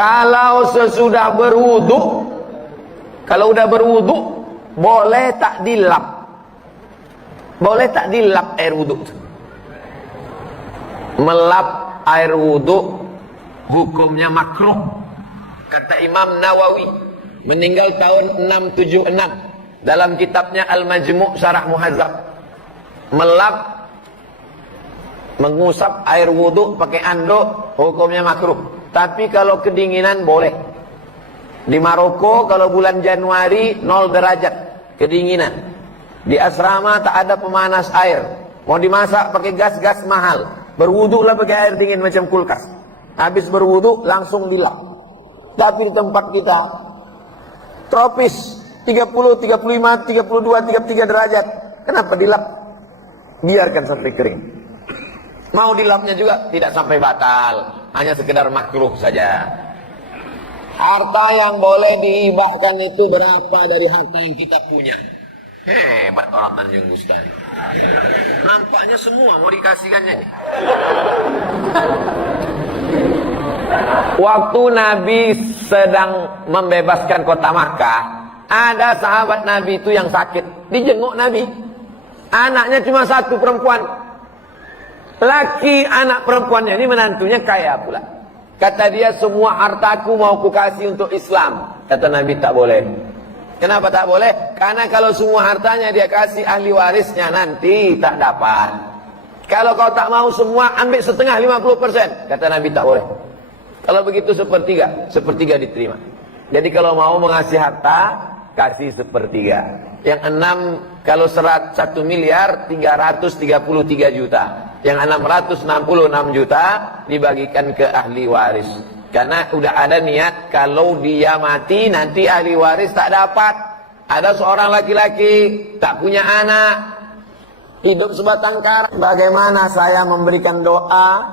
Kalau sesudah berwudu, kalau udah berwudu, boleh tak dilap? Boleh tak dilap air wudu? Melap air wudu hukumnya makruh. Kata Imam Nawawi, meninggal tahun 676, dalam kitabnya Al-Majmu' Syarah Muhazzab. Melap, mengusap air wudu pakai anduk, hukumnya makruh. Tapi kalau kedinginan boleh. Di Maroko kalau bulan Januari 0 derajat kedinginan. Di asrama tak ada pemanas air. Mau dimasak pakai gas mahal. Berwudu lah pakai air dingin macam kulkas. Habis berwudu langsung dilap. Tapi di tempat kita tropis 30, 35, 32, 33 derajat. Kenapa dilap? Biarkan sampai kering. Mau dilapnya juga tidak sampai batal, hanya sekedar makruh saja. Harta yang boleh dihibahkan itu berapa dari harta yang kita punya? Hebat orang Tanjung Bustani. Nampaknya semua mau dikasihkannya. Waktu Nabi sedang membebaskan kota Makkah, ada sahabat Nabi itu yang sakit, dijenguk Nabi. Anaknya cuma satu, perempuan. Laki anak perempuannya ini menantunya kaya pula. Kata dia, semua hartaku mau kukasih untuk Islam. Kata Nabi, tak boleh. Kenapa tak boleh? Karena kalau semua hartanya dia kasih ahli warisnya, nanti tak dapat. Kalau kau tak mau semua, ambil setengah, 50%. Kata Nabi, tak boleh. Kalau begitu sepertiga diterima. Jadi kalau mau mengasih harta, kasih sepertiga. Yang 6, kalau 1 miliar 333 juta. Yang 666 juta dibagikan ke ahli waris. Karena udah ada niat kalau dia mati nanti ahli waris tak dapat. Ada seorang laki-laki tak punya anak, hidup sebatang kara. Bagaimana saya memberikan doa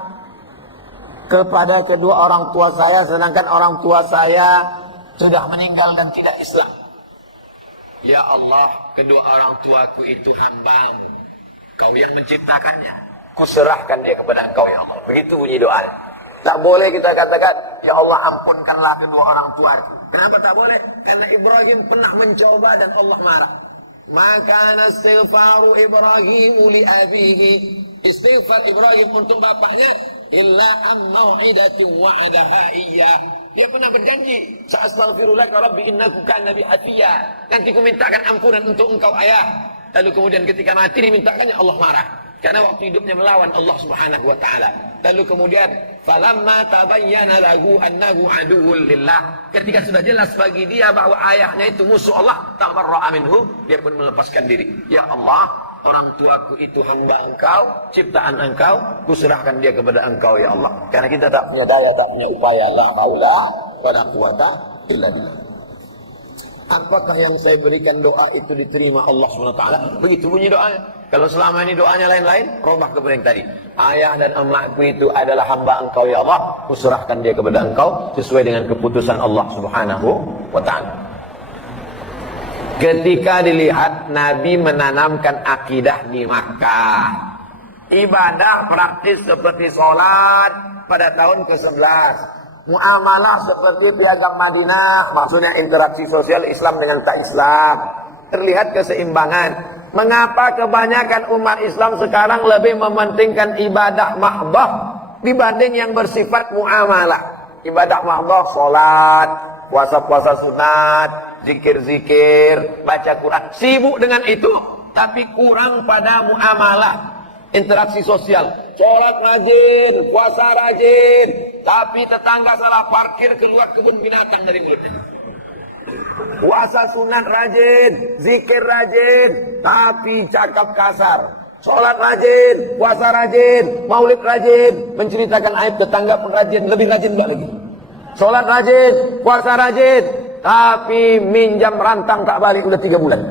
kepada kedua orang tua saya, sedangkan orang tua saya sudah meninggal dan tidak Islam? Ya Allah, kedua orang tuaku itu hamba-Mu. Kau yang menciptakannya. Kuserahkan dia kepada Engkau ya Allah. Begitu bunyi doa. Tak boleh kita katakan, ya Allah ampunkanlah kedua orang tua. Kenapa tak boleh? Karena Ibrahim pernah mencoba dan Allah marah. Maka istighfaru Ibrahim li abihi. Istighfar Ibrahim untuk bapaknya illa an mau'idatin wa'adaha iyyah. Dia pernah berjanji, sa'astaghfirullah rabbi innahu kana bi hafiya. Nanti ku mintakan ampunan untuk engkau ayah. Lalu kemudian ketika mati dimintakannya, Allah marah. Karena waktu hidupnya melawan Allah Subhanahu wa taala. Lalu kemudian falamma tabayyana lahu annahu aduwwul lillah. Ketika sudah jelas bagi dia bahwa ayahnya itu musuh Allah, tabarra'a minhu, dia pun melepaskan diri. Ya Allah, orang tuaku itu hamba Engkau, ciptaan Engkau, kuserahkan dia kepada Engkau ya Allah. Karena kita tak punya daya, tak punya upaya, la haula wala quwata illa billah. Apakah yang saya berikan doa itu diterima Allah SWT? Begitu bunyi doanya. Kalau selama ini doanya lain-lain, robah kepada yang tadi. Ayah dan emakku itu adalah hamba Engkau ya Allah, kuserahkan dia kepada Engkau sesuai dengan keputusan Allah Subhanahu wa ta'ala. Ketika dilihat Nabi menanamkan akidah di Makkah, ibadah praktis seperti sholat pada tahun ke-11, muamalah seperti piagam Madinah, maksudnya interaksi sosial Islam dengan tak Islam, terlihat keseimbangan. Mengapa kebanyakan umat Islam sekarang lebih mementingkan ibadah mahdoh dibanding yang bersifat muamalah? Ibadah mahdoh, sholat, puasa-puasa sunat, zikir-zikir, baca Quran, sibuk dengan itu, tapi kurang pada muamalah, interaksi sosial. Sholat rajin, puasa rajin, tapi tetangga salah parkir, keluar kebun binatang dari mulutnya. Puasa sunat rajin, zikir rajin, tapi cakap kasar. Sholat rajin, puasa rajin, maulid rajin, menceritakan aib tetangga pun rajin, lebih rajin enggak lagi. Sholat rajin, puasa rajin, tapi minjam rantang tak balik udah 3 bulan.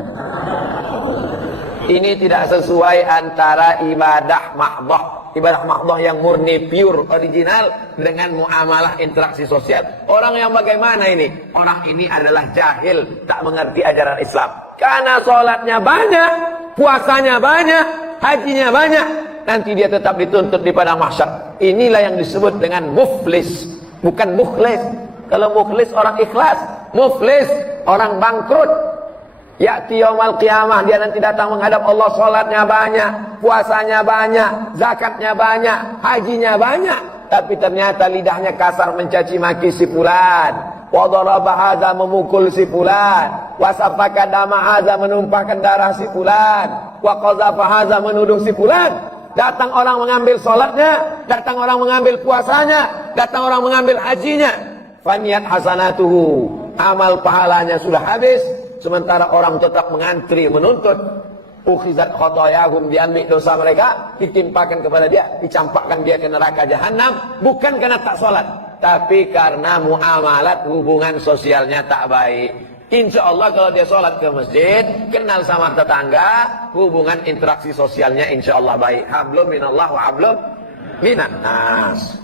Ini tidak sesuai antara ibadah mahdoh yang murni, pure, original, dengan muamalah interaksi sosial. Orang yang bagaimana ini? Orang ini adalah jahil, tak mengerti ajaran Islam. Karena sholatnya banyak, puasanya banyak, hajinya banyak, nanti dia tetap dituntut di padang mahsyar. Inilah yang disebut dengan muflis, bukan mukhlis. Kalau mukhlis orang ikhlas, muflis orang bangkrut. Ya'ti yaumal qiyamah, dia nanti datang menghadap Allah, salatnya banyak, puasanya banyak, zakatnya banyak, hajinya banyak, tapi ternyata lidahnya kasar mencaci maki si fulan. Wa daraba hadza, memukul si fulan. Wa safaka dama hadza, menumpahkan darah si fulan. Wa qazafa hadza, menuduh si fulan. Datang orang mengambil salatnya, datang orang mengambil puasanya, datang orang mengambil hajinya. Faniyat hasanatuhu, amal pahalanya sudah habis. Sementara orang tetap mengantri menuntut. Ukhizat khotoyahum, diambil dosa mereka, ditimpakan kepada dia, dicampakkan dia ke neraka jahanam. Bukan karena tak sholat, tapi karena muamalat, hubungan sosialnya tak baik. Insya Allah kalau dia sholat ke masjid, kenal sama tetangga, hubungan interaksi sosialnya insya Allah baik. Hablum minallah wa hablum minan nas.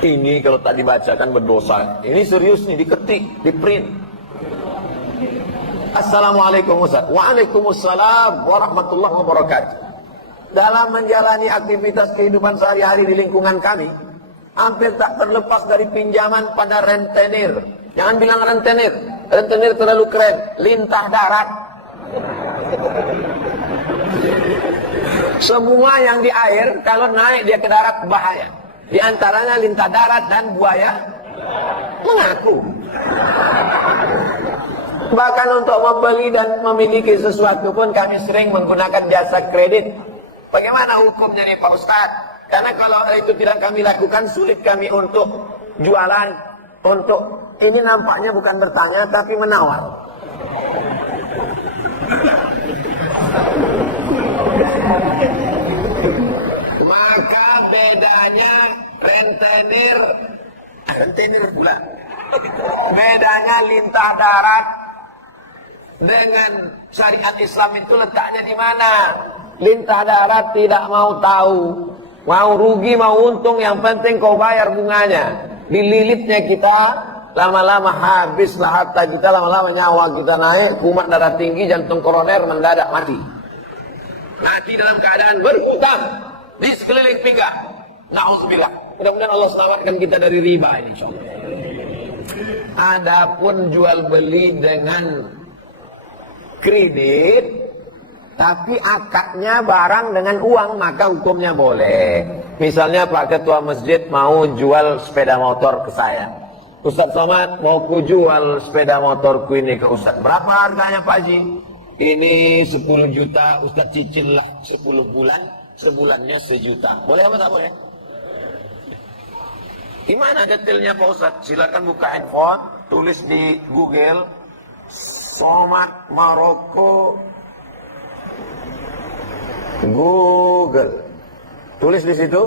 Ini kalau tak dibacakan berdosa. Ini serius nih, diketik, di print. Assalamualaikum Ustaz. Waalaikumsalam warahmatullahi wabarakatuh. Dalam menjalani aktivitas kehidupan sehari-hari di lingkungan kami, hampir tak terlepas dari pinjaman pada rentenir. Jangan bilang rentenir. Rentenir terlalu keren. Lintah darat. Semua yang di air, kalau naik dia ke darat bahaya. Di antaranya lintah darat dan buaya mengaku. Bahkan untuk membeli dan memiliki sesuatu pun kami sering menggunakan jasa kredit. Bagaimana hukumnya nih Pak Ustadz? Karena kalau itu tidak kami lakukan, sulit kami untuk jualan. Untuk ini nampaknya bukan bertanya tapi menawar. Maka bedanya rentenir pula. Bedanya lintah darat dengan syariat Islam itu letaknya di mana? Lintah darat tidak mau tahu, mau rugi mau untung, yang penting kau bayar bunganya. Dililitnya kita, lama-lama habislah harta kita, lama-lama nyawa kita naik, kumat darah tinggi, jantung koroner mendadak mati. Mati dalam keadaan berhutang di sekeliling pinggang. Na'udzubillah. Mudah-mudahan Allah selamatkan kita dari riba ini, insyaallah. Adapun jual beli dengan kredit, tapi akadnya barang dengan uang, maka hukumnya boleh. Misalnya Pak Ketua Masjid mau jual sepeda motor ke saya. Ustaz Somad, mau ku jual sepeda motorku ini ke Ustaz. Berapa harganya Pak Haji? Ini 10 juta, Ustaz cicil lah 10 bulan, sebulannya 1 juta. Boleh apa tak boleh? Gimana detailnya Pak Ustaz? Silakan buka handphone, tulis di Google Somad Maroko Google. Tulis di situ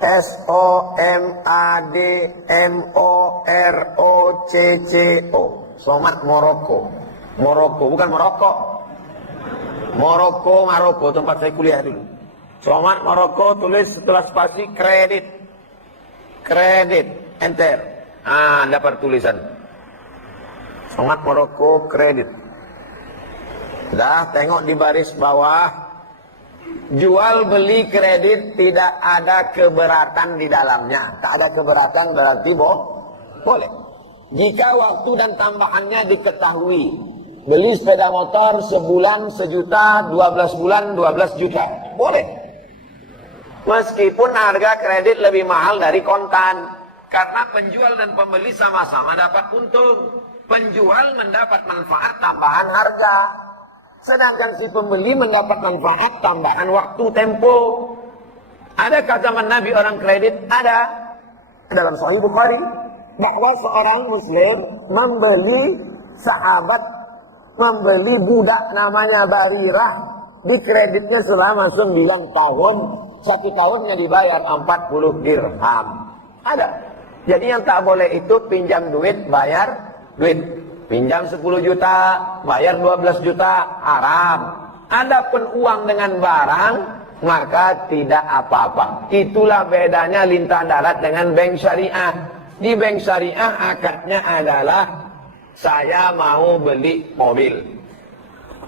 SOMADMOROCCO. Somad Maroko. Maroko, bukan Maroko. Maroko, tempat saya kuliah dulu. Somad Maroko, tulis setelah spasi kredit. Kredit, enter. Dapat tulisan. Somad Maroko kredit. Dah, tengok di baris bawah. Jual beli kredit tidak ada keberatan di dalamnya. Tak ada keberatan berarti boleh. Jika waktu dan tambahannya diketahui. Beli sepeda motor sebulan 1 juta, 12 bulan 12 juta. Boleh. Meskipun harga kredit lebih mahal dari kontan. Karena penjual dan pembeli sama-sama dapat untung. Penjual mendapat manfaat tambahan harga. Sedangkan si pembeli mendapat manfaat tambahan waktu tempo. Adakah zaman Nabi orang kredit? Ada. Dalam Sahih Bukhari. Bahwa seorang muslim membeli budak namanya Barirah. Di kreditnya selama 9 tahun. 1 tahunnya dibayar 40 dirham. Ada. Jadi yang tak boleh itu pinjam duit, bayar duit. Pinjam 10 juta, bayar 12 juta, haram. Adapun uang dengan barang, maka tidak apa-apa. Itulah bedanya lintah darat dengan bank syariah. Di bank syariah akadnya adalah saya mau beli mobil.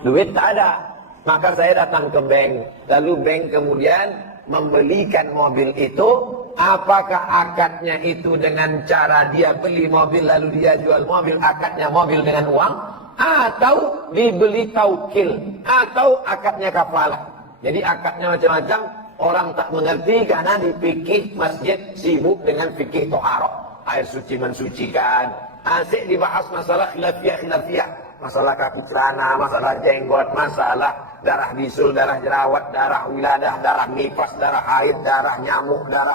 Duit tak ada. Maka saya datang ke bank. Lalu bank kemudian membelikan mobil itu apakah akadnya itu dengan cara dia beli mobil lalu dia jual mobil, akadnya mobil dengan uang, atau dibeli taukil, atau akadnya kafalah. Jadi akadnya macam-macam, orang tak mengerti karena di fikih masjid sibuk dengan fikih toharoh, air suci mensucikan. Asik dibahas masalah khilafiyah, masalah kaki celana, masalah jenggot, masalah darah bisul, darah jerawat, darah wiladah, darah nifas, darah haid, darah nyamuk, darah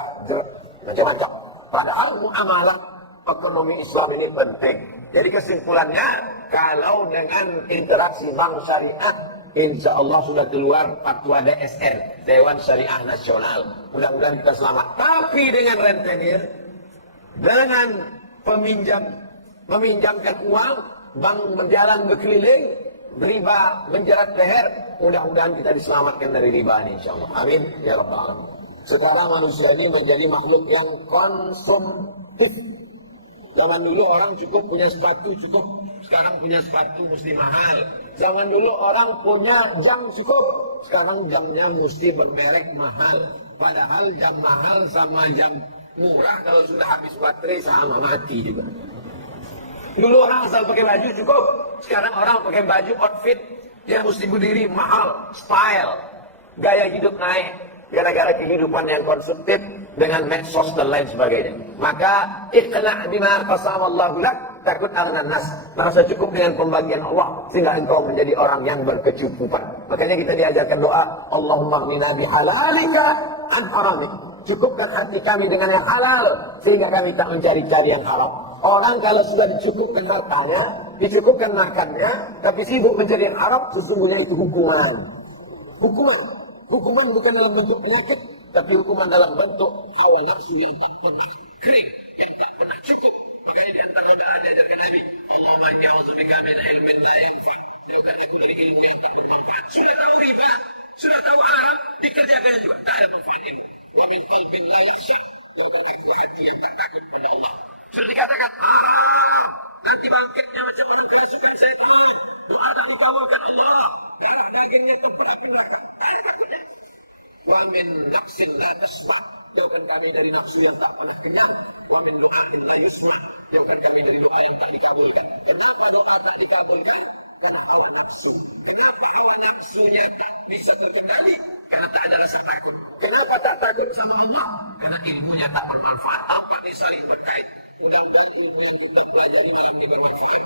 macam-macam. Padahal muamalah ekonomi Islam ini penting. Jadi kesimpulannya, kalau dengan interaksi bank syariah, insya Allah sudah keluar fatwa DSN, Dewan Syariah Nasional. Mudah-mudahan kita selamat. Tapi dengan rentenir, dengan meminjamkan uang, bank berjalan berkeliling, riba menjerat leher, mudah-mudahan kita diselamatkan dari riba ini insya Allah. Amin ya rabbal alamin. Sekarang manusia ini menjadi makhluk yang konsumtif. Zaman dulu orang cukup punya sepatu cukup, sekarang punya sepatu mesti mahal. Zaman dulu orang punya jam cukup, sekarang jamnya mesti bermerek mahal. Padahal jam mahal sama jam murah kalau sudah habis baterai sama mati juga. Dulu orang asal pakai baju cukup, sekarang orang pakai baju outfit, dia mesti berdiri mahal, style, gaya hidup naik, gara-gara kehidupan yang konsumtif dengan medsos dan lain sebagainya. Maka iqna' bima qasamallahu lak, takut aghnan nas, merasa cukup dengan pembagian Allah sehingga engkau menjadi orang yang berkecukupan. Makanya kita diajarkan doa, Allahumma aghnina bihalalika an haramik. Cukupkan hati kami dengan yang halal sehingga kami tak mencari-cari yang haram. Orang kalau sudah dicukupkan hartanya, dicukupkan makannya, tapi sibuk mencari yang haram, sesungguhnya itu hukuman. Hukuman bukan dalam bentuk penyakit, tapi hukuman dalam bentuk hawa nafsu yang tak pernah kering, yang tak pernah cukup. Makanya di antara doa diajarkan Nabi, Allahumma inni a'udzubika min ilmin la yanfa'. Jauhkan aku dari ilmu yang tak bermanfaat. Sudah tahu riba, sudah tahu haram, dikerjakan juga, tak ada manfaatnya. Wa min qalbin la yakhsha. Jauhkan aku hati yang tak takut pada Allah. Sudah dikatakan, nanti bangkitnya macam mana saya suka setan. Doa dikabulkan Allah. Darah dagingnya terperah. Wa min nafsin la tasma. Jauhkan kami dari nafsu yang tak pernah kenyang. Wa min du'ain la yusma. Jauhkan kami dari doa yang tak dikabulkan. Kenapa doa tak dikabulkan? Karena hawa nafsu. Kenapa hawa nafsunya bisa terkendali? Karena tak ada rasa takut. Kenapa tak takut sama Allah? Karena ilmunya tak bermanfaat, tanpa disaring berkait. Mudah-mudahan ilmu yang kita pelajari yang bermanfaat.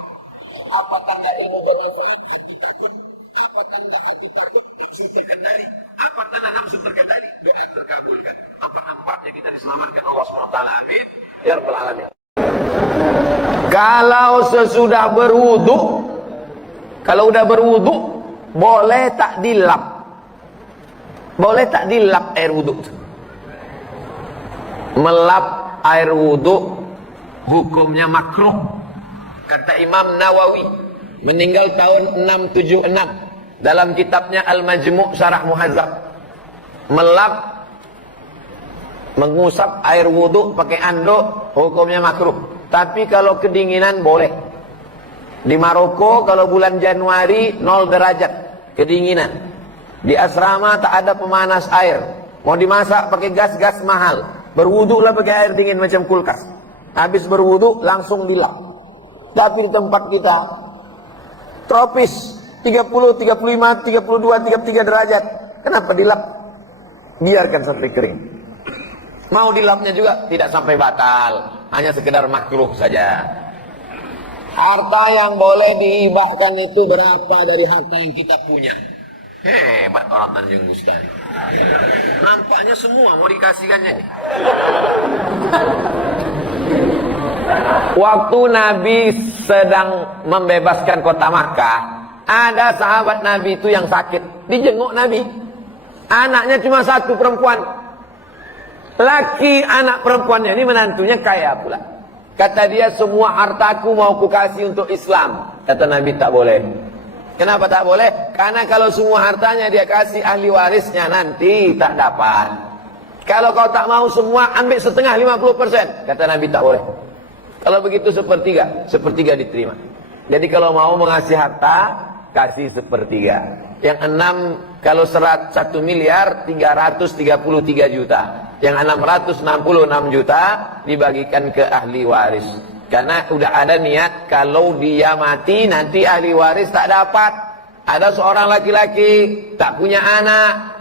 Apakah ada yang bermanfaat hati takut? Apakah tidak hati takut nafsu terkendali? Apakah nafsu terkendali? Doa terkabulkan. Empat-empatnya kita diselamatkan Allah SWT. Amin ya rabbal alamin. Kalau sesudah berwudu, kalau udah berwudu, boleh tak dilap? Boleh tak dilap air wudu? Melap air wudu hukumnya makruh. Kata Imam Nawawi, meninggal tahun 676, dalam kitabnya Al-Majmu' Syarah Muhazzab. Melap, mengusap air wudu pakai anduk, hukumnya makruh. Tapi kalau kedinginan boleh. Di Maroko kalau bulan Januari 0 derajat kedinginan. Di asrama tak ada pemanas air. Mau dimasak pakai gas mahal. Berwudulah pakai air dingin macam kulkas. Habis berwudu langsung dilap. Tapi di tempat kita tropis 30, 35, 32, 33 derajat. Kenapa dilap? Biarkan sampai kering. Mau dilapnya juga tidak sampai batal, hanya sekedar makruh saja. Harta yang boleh dihibahkan itu berapa dari harta yang kita punya? Hebat orang Tanjung Ustaz. Nampaknya semua mau dikasihkannya. Waktu Nabi sedang membebaskan kota Makkah, ada sahabat Nabi itu yang sakit. Dijenguk Nabi. Anaknya cuma satu perempuan. Laki anak perempuannya ini menantunya kaya pula. Kata dia, semua hartaku mau kukasih untuk Islam. Kata Nabi, tak boleh. Kenapa tak boleh? Karena kalau semua hartanya dia kasih ahli warisnya, nanti tak dapat. Kalau kau tak mau semua, ambil setengah 50%. Kata Nabi, tak boleh. Kalau begitu sepertiga diterima. Jadi kalau mau mengasih harta, kasih sepertiga. Yang 6, kalau 1 miliar 333 juta. Yang 666 juta dibagikan ke ahli waris. Karena udah ada niat kalau dia mati nanti ahli waris tak dapat. Ada seorang laki-laki tak punya anak,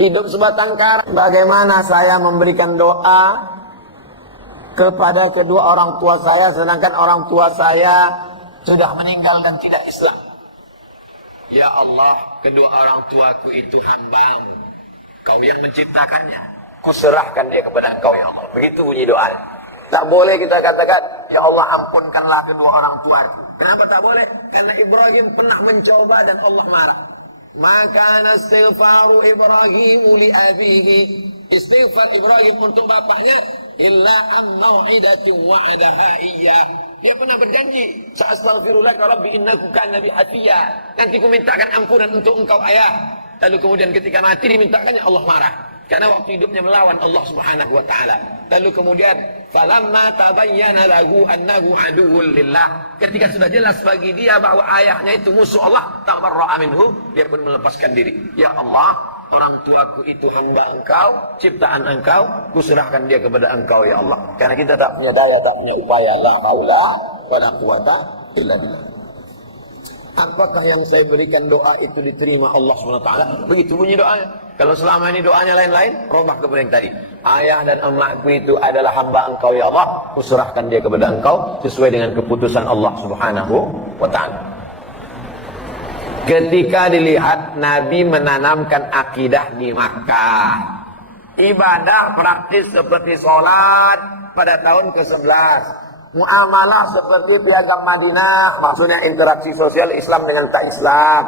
hidup sebatang kara. Bagaimana saya memberikan doa kepada kedua orang tua saya, sedangkan orang tua saya sudah meninggal dan tidak Islam? Ya Allah, kedua orang tuaku itu hamba-Mu, Kau yang menciptakannya, kuserahkan dia kepada Engkau ya Allah. Begitu bunyi doa. Tak boleh kita katakan, ya Allah ampunkanlah kedua orang tua. Kenapa tak boleh? Karena Ibrahim pernah mencoba dan Allah marah. Maka istighfaru Ibrahim li abihi, istighfar Ibrahim untuk bapaknya, illa an mau'idatin wa'adaha iyyah. Dia pernah berjanji, sa'astaghfirullah rabbi innahu kana bi hafiya. Nanti ku mintakan ampunan untuk engkau ayah. Lalu kemudian ketika mati dimintakannya, Allah marah. Karena waktu hidupnya melawan Allah Subhanahu wa taala. Lalu kemudian falamma tabayyana lahu annahu aduwwun lillah. Ketika sudah jelas bagi dia bahwa ayahnya itu musuh Allah, tabarra'a minhu, dia pun melepaskan diri. Ya Allah, orang tuaku itu hamba Engkau, ciptaan Engkau, kuserahkan dia kepada Engkau ya Allah. Karena kita tak punya daya, tak punya upaya, la haula wala quwata illa billah. Apakah yang saya berikan doa itu diterima Allah SWT? Begitu bunyi doanya. Kalau selama ini doanya lain-lain, robah kepada yang tadi. Ayah dan emakku itu adalah hamba Engkau ya Allah, kuserahkan dia kepada Engkau sesuai dengan keputusan Allah Subhanahu wa taala. Ketika dilihat Nabi menanamkan akidah di Makkah, ibadah praktis seperti sholat pada tahun ke-11, muamalah seperti piagam Madinah, maksudnya interaksi sosial Islam dengan tak Islam,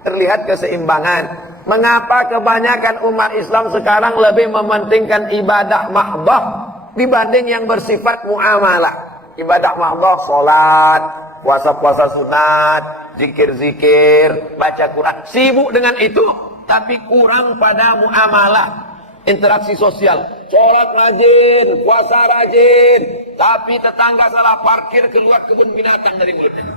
terlihat keseimbangan. Mengapa kebanyakan umat Islam sekarang lebih mementingkan ibadah mahdoh dibanding yang bersifat muamalah? Ibadah mahdoh, sholat, puasa-puasa sunat, zikir-zikir, baca Quran, sibuk dengan itu, tapi kurang pada muamalah, interaksi sosial. Sholat rajin, puasa rajin, tapi tetangga salah parkir, keluar kebun binatang dari mulutnya.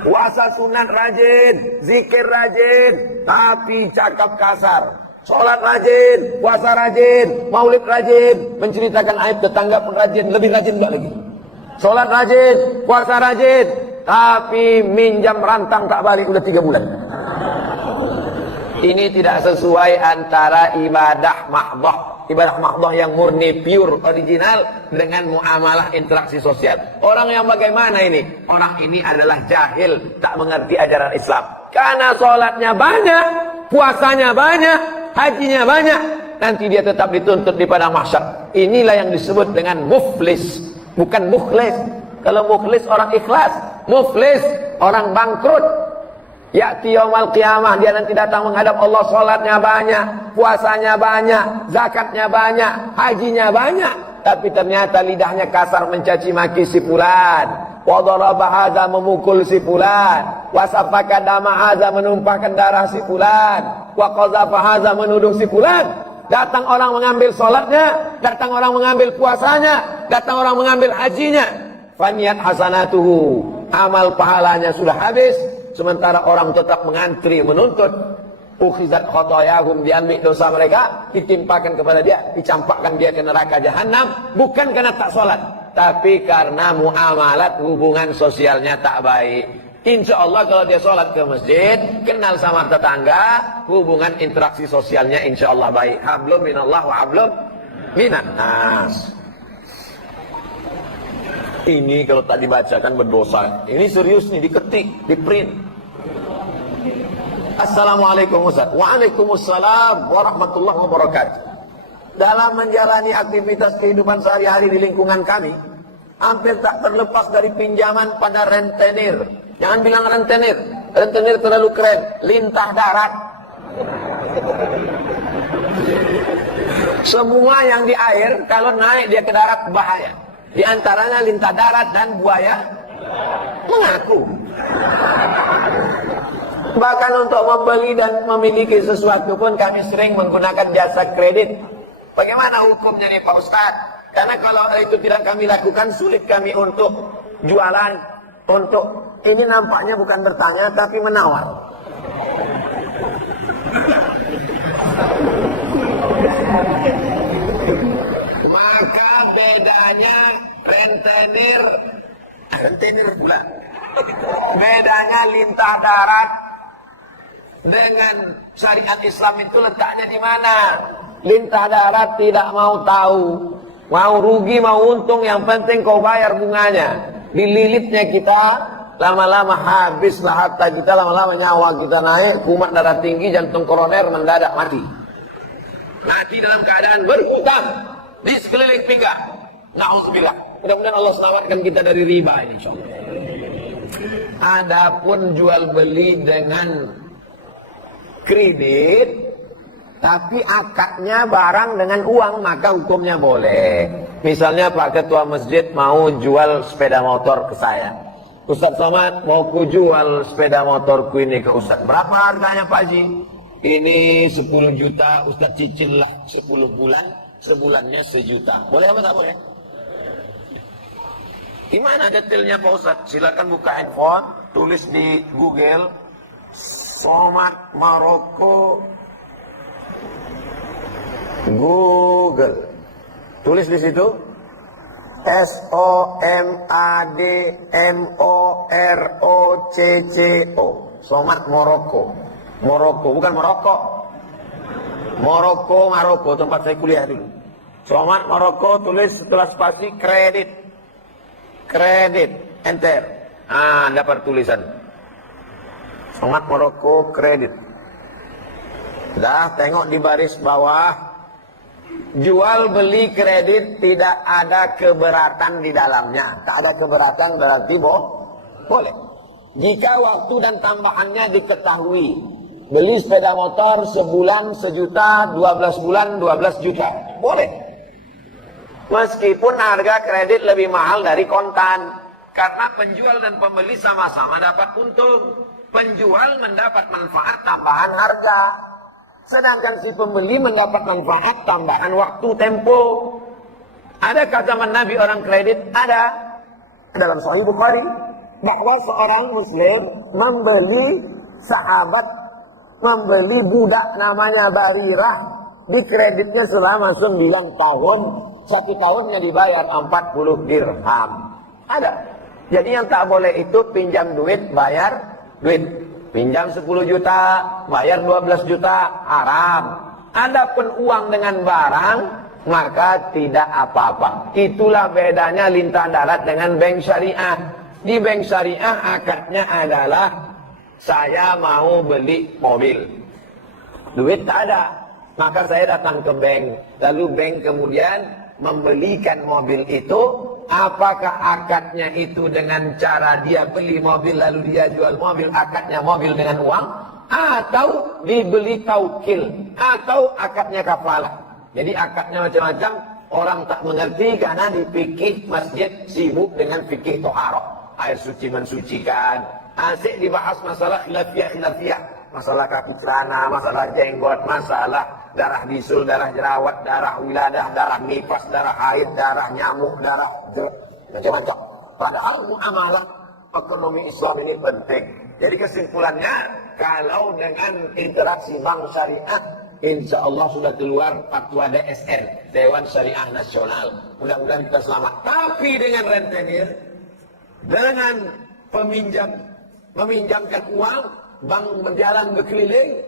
Puasa sunat rajin, zikir rajin, tapi cakap kasar. Sholat rajin, puasa rajin, maulid rajin, menceritakan aib tetangga pun rajin, lebih rajin enggak lagi. Sholat rajin, puasa rajin, tapi minjam rantang tak balik udah 3 bulan. Ini tidak sesuai antara ibadah mahdoh, ibadah mahdoh yang murni, pure, original, dengan muamalah interaksi sosial. Orang yang bagaimana ini? Orang ini adalah jahil, tak mengerti ajaran Islam. Karena sholatnya banyak, puasanya banyak, hajinya banyak, nanti dia tetap dituntut di padang mahsyar. Inilah yang disebut dengan muflis, bukan mukhlis. Kalau mukhlis orang ikhlas, muflis orang bangkrut. Ya'ti yaumal qiyamah, dia nanti datang menghadap Allah, sholatnya banyak, puasanya banyak, zakatnya banyak, hajinya banyak, tapi ternyata lidahnya kasar mencaci maki si fulan, wa daraba hadza, memukul si fulan, wa safaka dama hadza, menumpahkan darah si fulan, wa qazafa hadza, menuduh si fulan. Datang orang mengambil sholatnya, datang orang mengambil puasanya, datang orang mengambil hajinya, faniyat hasanatuhu, amal pahalanya sudah habis. Sementara orang tetap mengantri menuntut. Ukhizat khotoyahum, diambil dosa mereka, ditimpakan kepada dia, dicampakkan dia ke neraka jahanam. Bukan karena tak sholat, tapi karena muamalat, hubungan sosialnya tak baik. Insya Allah kalau dia sholat ke masjid, kenal sama tetangga, hubungan interaksi sosialnya insya Allah baik. Hablum minallah wa hablum minan nas. Ini kalau tak dibacakan berdosa. Ini serius nih, diketik, di print. Assalamualaikum Ustaz. Waalaikumsalam warahmatullahi wabarakatuh. Dalam menjalani aktivitas kehidupan sehari-hari di lingkungan kami, hampir tak terlepas dari pinjaman pada rentenir. Jangan bilang rentenir. Rentenir terlalu keren. Lintah darat. Semua yang di air, kalau naik dia ke darat bahaya. Di antaranya lintah darat dan buaya mengaku. Bahkan untuk membeli dan memiliki sesuatu pun kami sering menggunakan jasa kredit. Bagaimana hukumnya nih Pak Ustadz? Karena kalau itu tidak kami lakukan, sulit kami untuk jualan. Untuk ini nampaknya bukan bertanya tapi menawar. Maka bedanya rentenir pula. Bedanya lintah darat dengan syariat Islam itu letaknya di mana? Lintah darat tidak mau tahu, mau rugi mau untung, yang penting kau bayar bunganya. Dililitnya kita, lama-lama habislah harta kita, lama-lama nyawa kita naik, kumat darah tinggi, jantung koroner mendadak mati. Mati dalam keadaan berhutang di sekeliling pinggang. Na'udzubillah. Mudah-mudahan Allah selamatkan kita dari riba, insyaallah. Adapun jual beli dengan kredit, tapi akadnya barang dengan uang, maka hukumnya boleh. Misalnya Pak Ketua Masjid mau jual sepeda motor ke saya. Ustaz Somad, mau ku jual sepeda motorku ini ke Ustaz. Berapa harganya Pak Haji? Ini 10 juta, Ustaz cicil lah 10 bulan, sebulannya 1 juta. Boleh apa tak boleh? Gimana detailnya Pak Ustaz? Silakan buka handphone, tulis di Google Somad Maroko Google. Tulis di situ SOMADMOROCCO. Somad Maroko. Maroko, bukan Maroko. Maroko, tempat saya kuliah dulu. Somad Maroko, tulis setelah spasi kredit. Kredit, enter. Dapat tulisan. Somad Maroko kredit. Dah, tengok di baris bawah. Jual beli kredit tidak ada keberatan di dalamnya. Tak ada keberatan berarti boleh. Jika waktu dan tambahannya diketahui. Beli sepeda motor sebulan 1 juta, 12 bulan 12 juta. Boleh. Meskipun harga kredit lebih mahal dari kontan. Karena penjual dan pembeli sama-sama dapat untung. Penjual mendapat manfaat tambahan harga. Sedangkan si pembeli mendapat manfaat tambahan waktu tempo. Adakah zaman Nabi orang kredit? Ada. Dalam Sahih Bukhari. Bahwa seorang muslim membeli budak namanya Barirah. Di kreditnya selama 9 tahun. 1 tahunnya dibayar 40 dirham. Ada. Jadi yang tak boleh itu pinjam duit, bayar duit. Pinjam 10 juta, bayar 12 juta, haram. Adapun uang dengan barang, maka tidak apa-apa. Itulah bedanya lintah darat dengan bank syariah. Di bank syariah akadnya adalah saya mau beli mobil. Duit tak ada. Maka saya datang ke bank. Lalu bank kemudian membelikan mobil itu. Apakah akadnya itu dengan cara dia beli mobil lalu dia jual mobil, akadnya mobil dengan uang, atau dibeli taukil, atau akadnya kafalah. Jadi akadnya macam-macam, orang tak mengerti karena di fikih masjid sibuk dengan fikih toharoh, air suci mensucikan. Asik dibahas masalah khilafiyah, masalah kaki celana, masalah jenggot, masalah darah bisul, darah jerawat, darah wiladah, darah nifas, darah haid, darah nyamuk, darah macam-macam. Padahal muamalah ekonomi Islam ini penting. Jadi kesimpulannya, kalau dengan interaksi bank syariah, insya Allah sudah keluar fatwa DSN, Dewan Syariah Nasional. Mudah-mudahan kita selamat. Tapi dengan rentenir, dengan meminjamkan uang, bank berjalan berkeliling,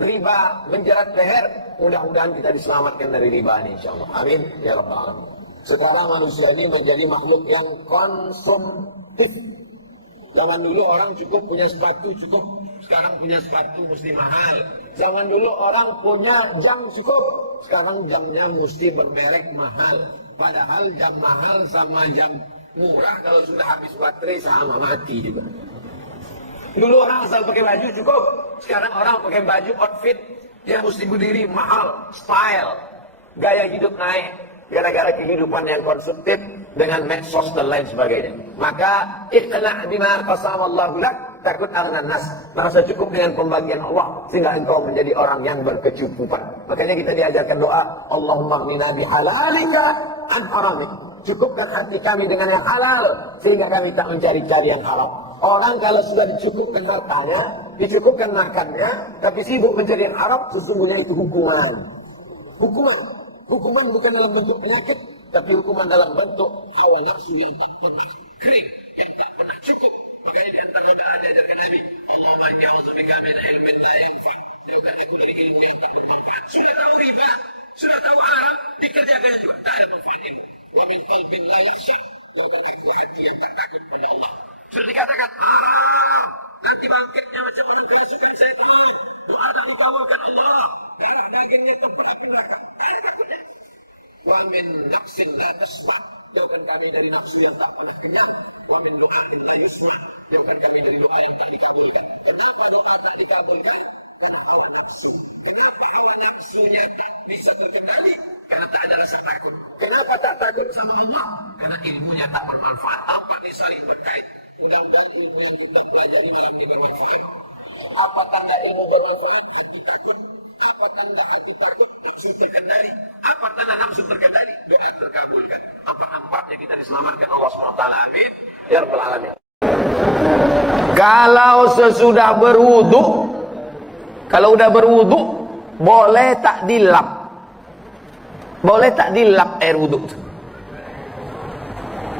riba menjerat leher, mudah-mudahan kita diselamatkan dari riba ini insyaallah. Amin ya rabbal alamin. Sekarang manusia ini menjadi makhluk yang konsumtif. Zaman dulu orang cukup punya sepatu cukup, sekarang punya sepatu mesti mahal. Zaman dulu orang punya jam cukup, sekarang jamnya mesti bermerek mahal. Padahal jam mahal sama jam murah kalau sudah habis baterai sama mati juga. Dulu orang asal pakai baju cukup, sekarang orang pakai baju outfit yang mesti berdiri mahal, style, gaya hidup naik, gara-gara kehidupan yang konsumtif dengan medsos dan lain sebagainya. Maka iqna' bima qasamallahu lak, takut aghnan nas, merasa cukup dengan pembagian Allah sehingga engkau menjadi orang yang berkecukupan. Makanya kita diajarkan doa, Allahumma qina bihalalika an haramik. Cukupkan hati kami dengan yang halal sehingga kami tak mencari-cari yang haram. Orang kalau sudah dicukupkan hartanya, dicukupkan makannya, tapi sibuk mencari yang haram, sesungguhnya itu hukuman. hukuman. Hukuman bukan dalam bentuk penyakit, tapi hukuman dalam bentuk hawa nafsu yang tak pernah kering, yang tak pernah cukup. Makanya di antara doa diajarkan Nabi, Allahumma inni a'udzubika min ilmin la yanfa'. Jauhkan aku dari ilmu yang tak bermanfaat. Sudah tahu riba, sudah tahu haram, dikerjakan juga tak ada manfaatnya. Wa min qalbin la yakhsha'. Dan hati yang tak takut pada Allah. Sudah dikatakan, nanti bangkitnya macam mana kesukaan syaitan. Doa dan dikabulkan Allah. Darah dagingnya terperah neraka. Wa min nafsin la tasma'. Jauhkan kami dari nafsu yang tak pernah kenyang. Wa min du'ain la yusma'. Jauhkan kami dari doa yang tak dikabulkan. Kenapa doa tak dikabulkan? Karena hawa nafsu. Kenapa hawa nafsunya tak bisa terkendali? Karena tak ada rasa takut. Kenapa tak takut sama Allah? Karena ilmunya tak bermanfaat. Tanpa disaling berkait. Mudah-mudahan ilmu yang kita pelajari malam ini bermanfaat. Apakah ada bermanfaat hati takut? Apakah tidak hati takut? Nafsu terkendali. Apakah nafsu terkendali? Doa terkabulkan. Maka nampaknya kita diselamatkan Allah SWT. Amin. Ya Rabbal Alamin. Kalau sesudah berwudu, kalau udah berwudu, boleh tak dilap? Boleh tak dilap air wudu?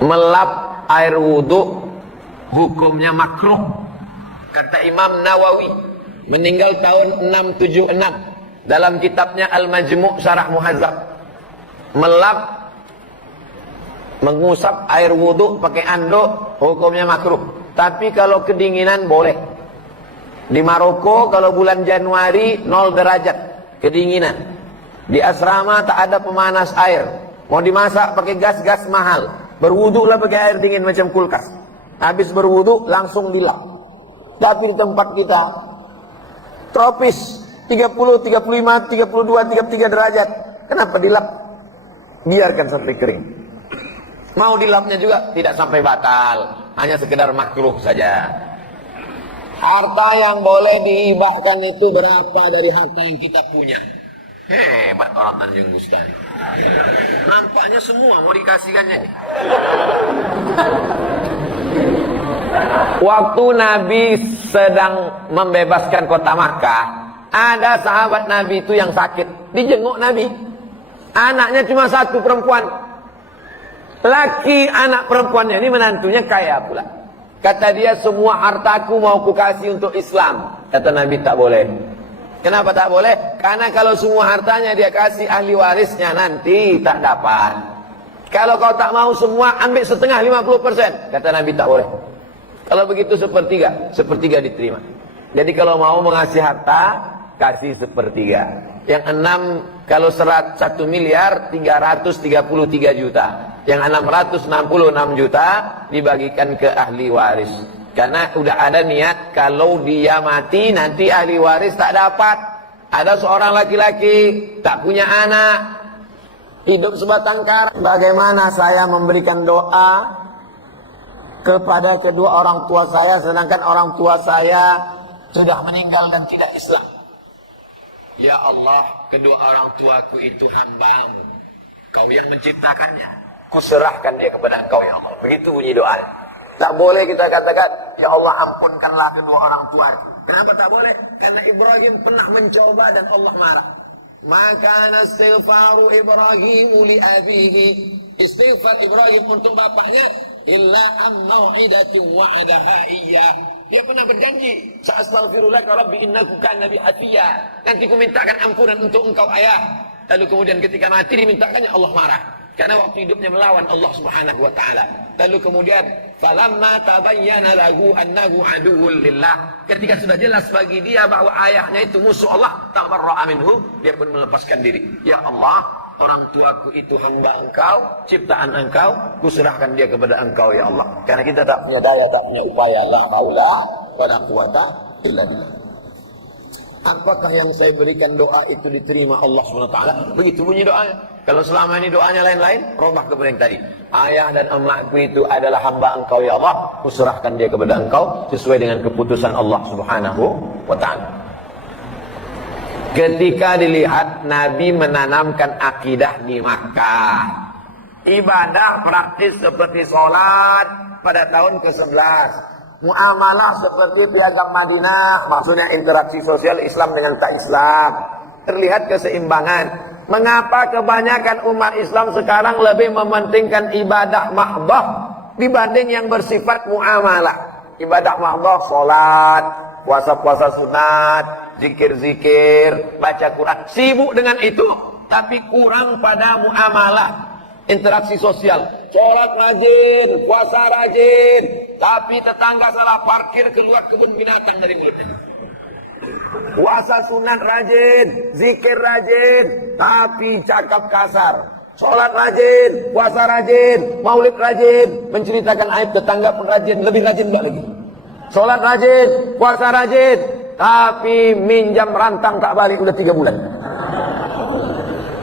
Melap air wudu hukumnya makruh. Kata Imam Nawawi, meninggal tahun 676, dalam kitabnya Al-Majmu' Syarah Muhazzab. Melap, mengusap air wudu pakai anduk, hukumnya makruh. Tapi kalau kedinginan boleh. Di Maroko kalau bulan Januari 0 derajat kedinginan. Di asrama tak ada pemanas air. Mau dimasak pakai gas mahal. Berwudulah pakai air dingin macam kulkas. Habis berwudu langsung dilap. Tapi di tempat kita tropis 30, 35, 32, 33 derajat. Kenapa dilap? Biarkan sampai kering. Mau dilapnya juga tidak sampai batal. Hanya sekedar makruh saja. Harta yang boleh dihibahkan itu berapa dari harta yang kita punya? Hebat orang Tanjung Gustian. Nampaknya semua mau dikasihkannya. Waktu Nabi sedang membebaskan kota Makkah, ada sahabat Nabi itu yang sakit. Dijenguk Nabi. Anaknya cuma satu perempuan. Laki anak perempuannya ini menantunya kaya pula. Kata dia, semua hartaku mau kukasih untuk Islam. Kata Nabi, tak boleh. Kenapa tak boleh? Karena kalau semua hartanya dia kasih ahli warisnya, nanti tak dapat. Kalau kau tak mau semua, ambil setengah 50%. Kata Nabi, tak boleh. Kalau begitu sepertiga diterima. Jadi kalau mau mengasih harta, kasih sepertiga. Yang 6, kalau 1 miliar 333 juta. Yang 666 juta dibagikan ke ahli waris. Karena udah ada niat kalau dia mati nanti ahli waris tak dapat. Ada seorang laki-laki tak punya anak, hidup sebatang kara. Bagaimana saya memberikan doa kepada kedua orang tua saya, sedangkan orang tua saya sudah meninggal dan tidak Islam? Ya Allah, kedua orang tuaku itu hamba-Mu. Kau yang menciptakannya. Kuserahkan dia kepada Engkau ya Allah. Begitu bunyi doa. Tak boleh kita katakan, ya Allah ampunkanlah kedua orang tua. Kenapa tak boleh? Karena Ibrahim pernah mencoba dan Allah marah. Maka istighfaru Ibrahim li abihi. Istighfar Ibrahim untuk bapaknya illa am mau'idatin wa'adaha iyyah. Dia pernah berjanji, sa'astaghfirullah rabbi innahu kana bi hafiya. Nanti ku mintakan ampunan untuk engkau ayah. Lalu kemudian ketika mati dimintakannya, Allah marah. Karena waktu hidupnya melawan Allah Subhanahu wa taala. Lalu kemudian falamma tabayyana lahu annahu aduwwul lillah. Ketika sudah jelas bagi dia bahwa ayahnya itu musuh Allah, tabarra'a minhu, dia pun melepaskan diri. Ya Allah, orang tuaku itu hamba Engkau, ciptaan Engkau, kuserahkan dia kepada Engkau ya Allah. Karena kita tak punya daya, tak punya upaya, la haula wala quwata illa billah. Apakah yang saya berikan doa itu diterima Allah SWT? Begitu bunyi doanya. Kalau selama ini doanya lain-lain, robah kepada yang tadi. Ayah dan emakku itu adalah hamba Engkau ya Allah, kuserahkan dia kepada Engkau sesuai dengan keputusan Allah Subhanahu wa taala. Ketika dilihat Nabi menanamkan akidah di Makkah, ibadah praktis seperti sholat pada tahun ke-11, muamalah seperti piagam Madinah, maksudnya interaksi sosial Islam dengan tak Islam. terlihat keseimbangan. Mengapa kebanyakan umat Islam sekarang lebih mementingkan ibadah mahdoh dibanding yang bersifat muamalah? Ibadah mahdoh, sholat, puasa-puasa sunat, zikir-zikir, baca Quran, sibuk dengan itu, tapi kurang pada muamalah, interaksi sosial. Sholat rajin, puasa rajin, tapi tetangga salah parkir, keluar kebun binatang dari mulutnya. Puasa sunat rajin, zikir rajin, tapi cakap kasar. Sholat rajin, puasa rajin, maulid rajin, menceritakan aib tetangga pun rajin, lebih rajin enggak lagi. Sholat rajin, puasa rajin, tapi minjam rantang tak balik udah 3 bulan.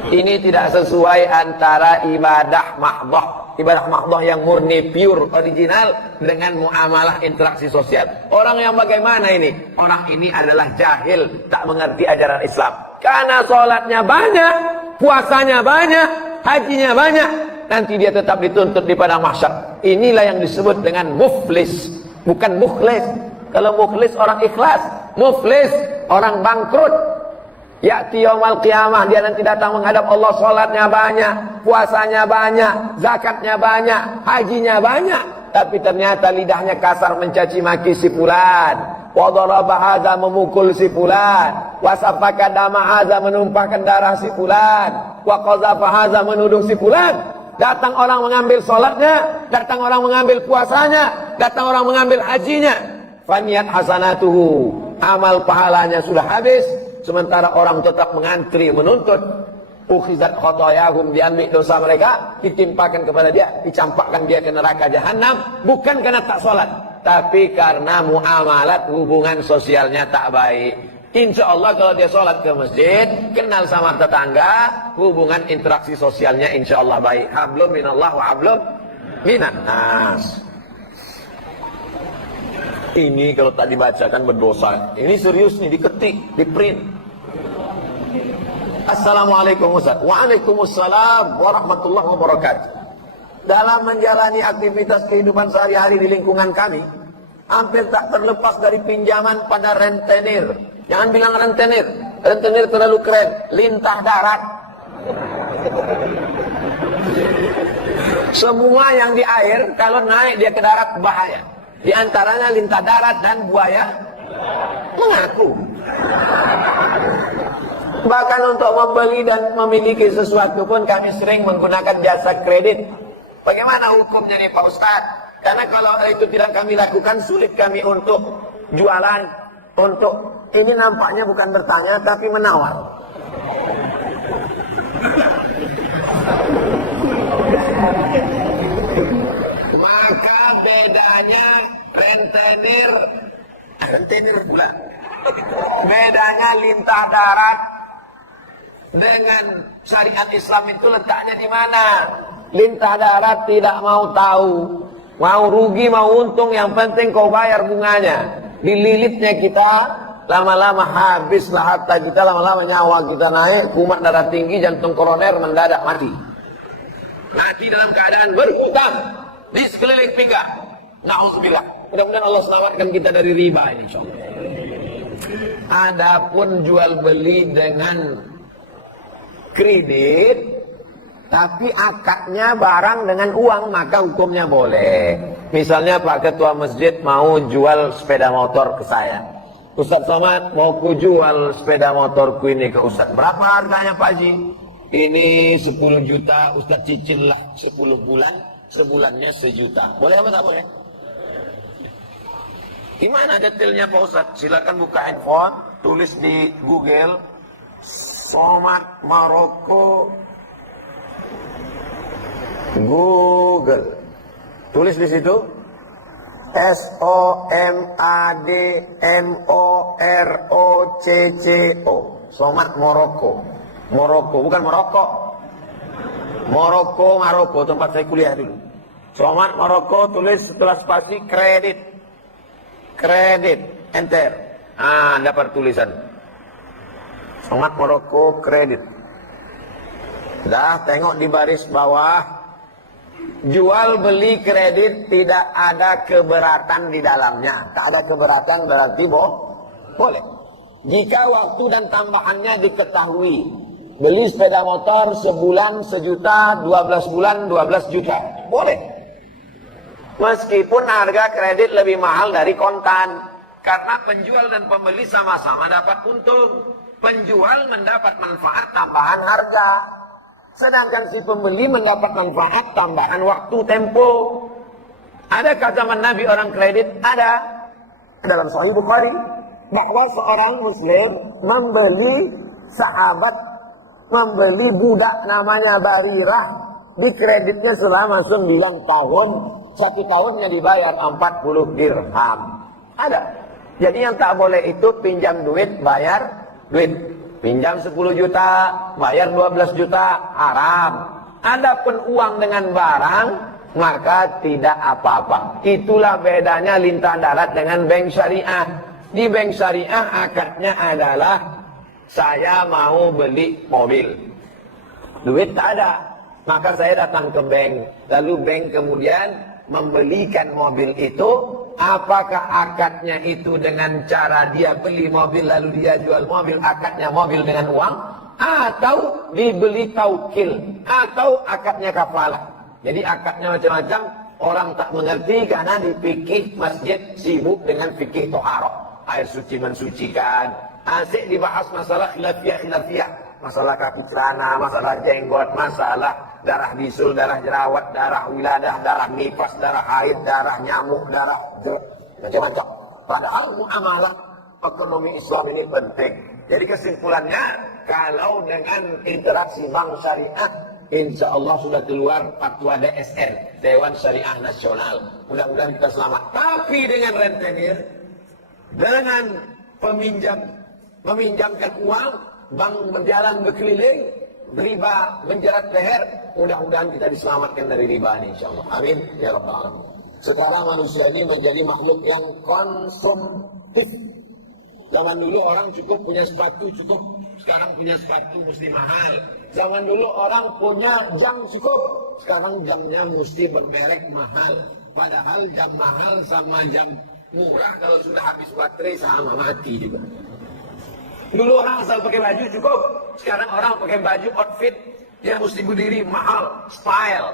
Ini tidak sesuai antara ibadah mahdoh, ibadah mahdoh yang murni, pure, original, dengan muamalah interaksi sosial. Orang yang bagaimana ini? Orang ini adalah jahil, tak mengerti ajaran Islam. Karena sholatnya banyak, puasanya banyak, hajinya banyak, nanti dia tetap dituntut di padang mahsyar. Inilah yang disebut dengan muflis, bukan mukhlis. Kalau mukhlis orang ikhlas, muflis orang bangkrut. Ya'ti yaumal qiyamah, dia nanti datang menghadap Allah, sholatnya banyak, puasanya banyak, zakatnya banyak, hajinya banyak, tapi ternyata lidahnya kasar mencaci maki si fulan, wa daraba hadza, memukul si fulan, wa safaka dama hadza, menumpahkan darah si fulan, wa qazafa hadza, menuduh si fulan. Datang orang mengambil sholatnya, datang orang mengambil puasanya, datang orang mengambil hajinya, faniyat hasanatuhu, amal pahalanya sudah habis. Sementara orang tetap mengantri menuntut. Ukhizat khotoyahum, diambil dosa mereka, ditimpakan kepada dia, dicampakkan dia ke neraka jahanam. Bukan karena tak sholat, tapi karena muamalat, hubungan sosialnya tak baik. Insya Allah kalau dia sholat ke masjid, kenal sama tetangga, hubungan interaksi sosialnya insya Allah baik. Hablum minallah wa hablum minan nas. Ini kalau tak dibacakan berdosa. Ini serius nih, diketik, di print. Assalamualaikum Ustaz. Waalaikumsalam warahmatullahi wabarakatuh. Dalam menjalani aktivitas kehidupan sehari-hari di lingkungan kami, hampir tak terlepas dari pinjaman pada rentenir. Jangan bilang rentenir. Rentenir terlalu keren. Lintah darat. Semua yang di air, kalau naik dia ke darat bahaya. Di antaranya lintah darat dan buaya mengaku. Bahkan untuk membeli dan memiliki sesuatu pun kami sering menggunakan jasa kredit. Bagaimana hukumnya nih Pak Ustadz? Karena kalau itu tidak kami lakukan, sulit kami untuk jualan. Untuk ini nampaknya bukan bertanya tapi menawar. Maka bedanya rentenir pula. Bedanya lintah darat dengan syariat Islam itu letaknya di mana? Lintah darat tidak mau tahu, mau rugi mau untung, yang penting kau bayar bunganya. Dililitnya kita, lama-lama habislah harta kita, lama-lama nyawa kita naik, kumat darah tinggi, jantung koroner mendadak mati. Mati dalam keadaan berhutang di sekeliling pinggang. Na'udzubillah. Mudah-mudahan Allah selamatkan kita dari riba, insyaallah. Adapun jual beli dengan kredit, tapi akadnya barang dengan uang, maka hukumnya boleh. Misalnya Pak Ketua Masjid mau jual sepeda motor ke saya. Ustaz Somad, mau ku jual sepeda motorku ini ke Ustaz. Berapa harganya Pak Haji? Ini 10 juta, Ustaz cicil lah 10 bulan, sebulannya 1 juta. Boleh apa tak boleh? Gimana detailnya Pak Ustaz? Silakan buka handphone, tulis di Google Somad Maroko Google. Tulis di situ SOMADMOROCCO. Somad Maroko. Maroko, bukan Maroko. Maroko, tempat saya kuliah dulu. Somad Maroko, tulis setelah spasi kredit. Kredit, enter. Dapat tulisan. Somad Maroko kredit. Dah, tengok di baris bawah. Jual beli kredit tidak ada keberatan di dalamnya. Tak ada keberatan berarti boleh. Jika waktu dan tambahannya diketahui. Beli sepeda motor sebulan 1 juta, 12 bulan 12 juta. Boleh. Meskipun harga kredit lebih mahal dari kontan. Karena penjual dan pembeli sama-sama dapat untung. Penjual mendapat manfaat tambahan harga. Sedangkan si pembeli mendapat manfaat tambahan waktu tempo. Adakah zaman Nabi orang kredit? Ada. Dalam Sahih Bukhari. Bahwa seorang muslim membeli budak namanya Barirah. Dikreditnya selama 9 tahun. 1 tahunnya dibayar 40 dirham. Ada. Jadi yang tak boleh itu pinjam duit, bayar duit. Pinjam 10 juta, bayar 12 juta, haram. Adapun uang dengan barang, maka tidak apa-apa. Itulah bedanya lintah darat dengan bank syariah. Di bank syariah akadnya adalah saya mau beli mobil. Duit tak ada. Maka saya datang ke bank. Lalu bank kemudian membelikan mobil itu. Apakah akadnya itu dengan cara dia beli mobil lalu dia jual mobil, akadnya mobil dengan uang, atau dibeli taukil, atau akadnya kafalah. Jadi akadnya macam-macam, orang tak mengerti karena di fikih masjid sibuk dengan fikih toharoh, air suci mensucikan. Asik dibahas masalah khilafiyah, masalah kaki celana, masalah jenggot, masalah darah bisul, darah jerawat, darah wiladah, darah nifas, darah haid, darah nyamuk, darah macam-macam. Padahal muamalah ekonomi Islam ini penting. Jadi kesimpulannya, kalau dengan interaksi bank syariah, insya Allah sudah keluar fatwa DSN, Dewan Syariah Nasional. Mudah-mudahan kita selamat. Tapi dengan rentenir, dengan meminjamkan uang, bank berjalan berkeliling, riba menjerat leher, mudah-mudahan kita diselamatkan dari riba ini insyaallah. Amin ya rabbal alamin. Sekarang manusia ini menjadi makhluk yang konsumtif. Zaman dulu orang cukup punya sepatu cukup, sekarang punya sepatu mesti mahal. Zaman dulu orang punya jam cukup, sekarang jamnya mesti bermerek mahal. Padahal jam mahal sama jam murah kalau sudah habis baterai sama mati juga. Dulu orang asal pakai baju cukup, sekarang orang pakai baju outfit yang mesti berdiri mahal, style,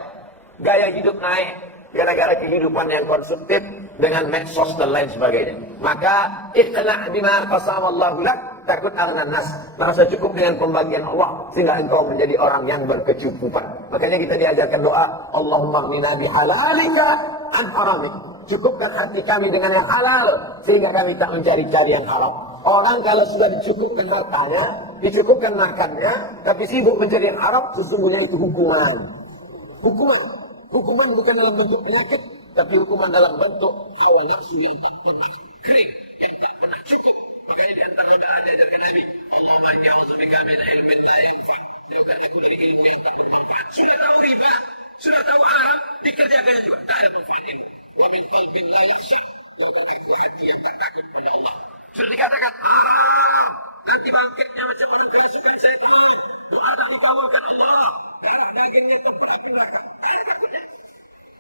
gaya hidup naik, gara-gara kehidupan yang konsumtif dengan medsos dan lain sebagainya. Maka iqna' bima qasamallahu lak, takut aghnan nas, merasa cukup dengan pembagian Allah sehingga engkau menjadi orang yang berkecukupan. Makanya kita diajarkan doa, Allahumma aghnina bihalalika an haramik. Cukupkan hati kami dengan yang halal sehingga kami tak mencari-cari yang haram. Orang kalau sudah dicukupkan hartanya, dicukupkan makannya, tapi sibuk mencari yang haram, sesungguhnya itu hukuman. Hukuman bukan dalam bentuk penyakit, tapi hukuman dalam bentuk hawa nafsu yang tak pernah kering, yang tak pernah cukup. Makanya di antara doa diajarkan Nabi, Allahumma inni a'udzubika min ilmin la yanfa'. Jauhkan aku dari ilmu yang tak bermanfaat. Sudah tahu riba, sudah tahu haram, dikerjakan juga tak ada manfaatnya. Wa min qalbin la yakhsha'. Jauhkan aku hati yang tak takut pada Allah. Sudah dikatakan, nanti bangkitnya macam orang kaya sukan setan. Doa dikabulkan Allah. Darah dagingnya tempat neraka.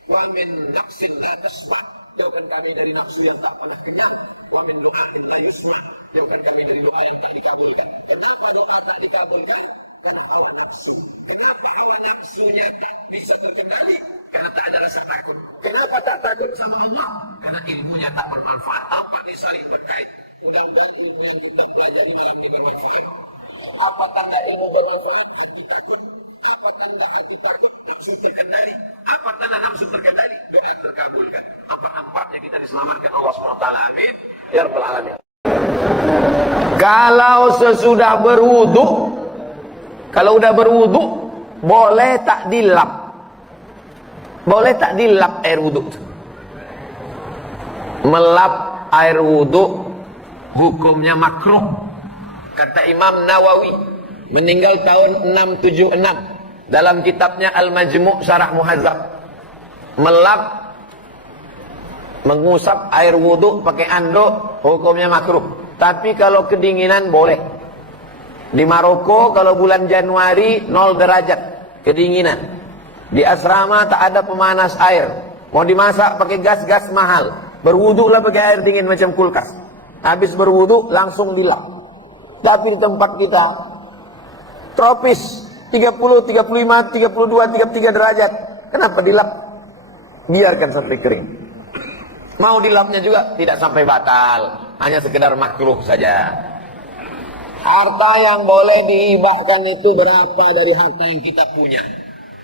Wa min nafsin la tasma. Jauhkan kami dari nafsu yang tak pernah kenyang. Wa min du'ain la yusma. Jauhkan kami dari doa yang tak dikabulkan. Kenapa doa tak dikabulkan? Karena hawa nafsu. Kenapa hawa nafsunya bisa terkendali? Karena tak ada rasa takut. Kenapa tak takut sama Allah? Karena ilmunya tak bermanfaat. Tanpa disaling berkait. Mudah-mudahan ilmu yang kita pelajari yang bermanfaat. Apa tanda ilmu bermanfaat? Hati takut. Apa tanda hati takut? Nafsu terkendali. Apa tanda nafsu terkendali? Doa terkabulkan. Apa nampaknya kita diselamatkan Allah SWT. Amin. Ya Rabbal Alamin. Kalau sesudah berwudu, kalau udah berwudu, boleh tak dilap? Boleh tak dilap air wudu? Melap air wudu hukumnya makruh. Kata Imam Nawawi, meninggal tahun 676, dalam kitabnya Al-Majmu' Syarah Muhazzab. Melap, mengusap air wudu pakai anduk, hukumnya makruh. Tapi kalau kedinginan boleh. Di Maroko kalau bulan Januari 0 derajat kedinginan. Di asrama tak ada pemanas air. Mau dimasak pakai gas-gas mahal. Berwudulah pakai air dingin macam kulkas. Habis berwudu langsung dilap. Tapi di tempat kita tropis 30, 35, 32, 33 derajat. Kenapa dilap? Biarkan sampai kering. Mau dilapnya juga tidak sampai batal, hanya sekedar makruh saja. Harta yang boleh dihibahkan itu berapa dari harta yang kita punya?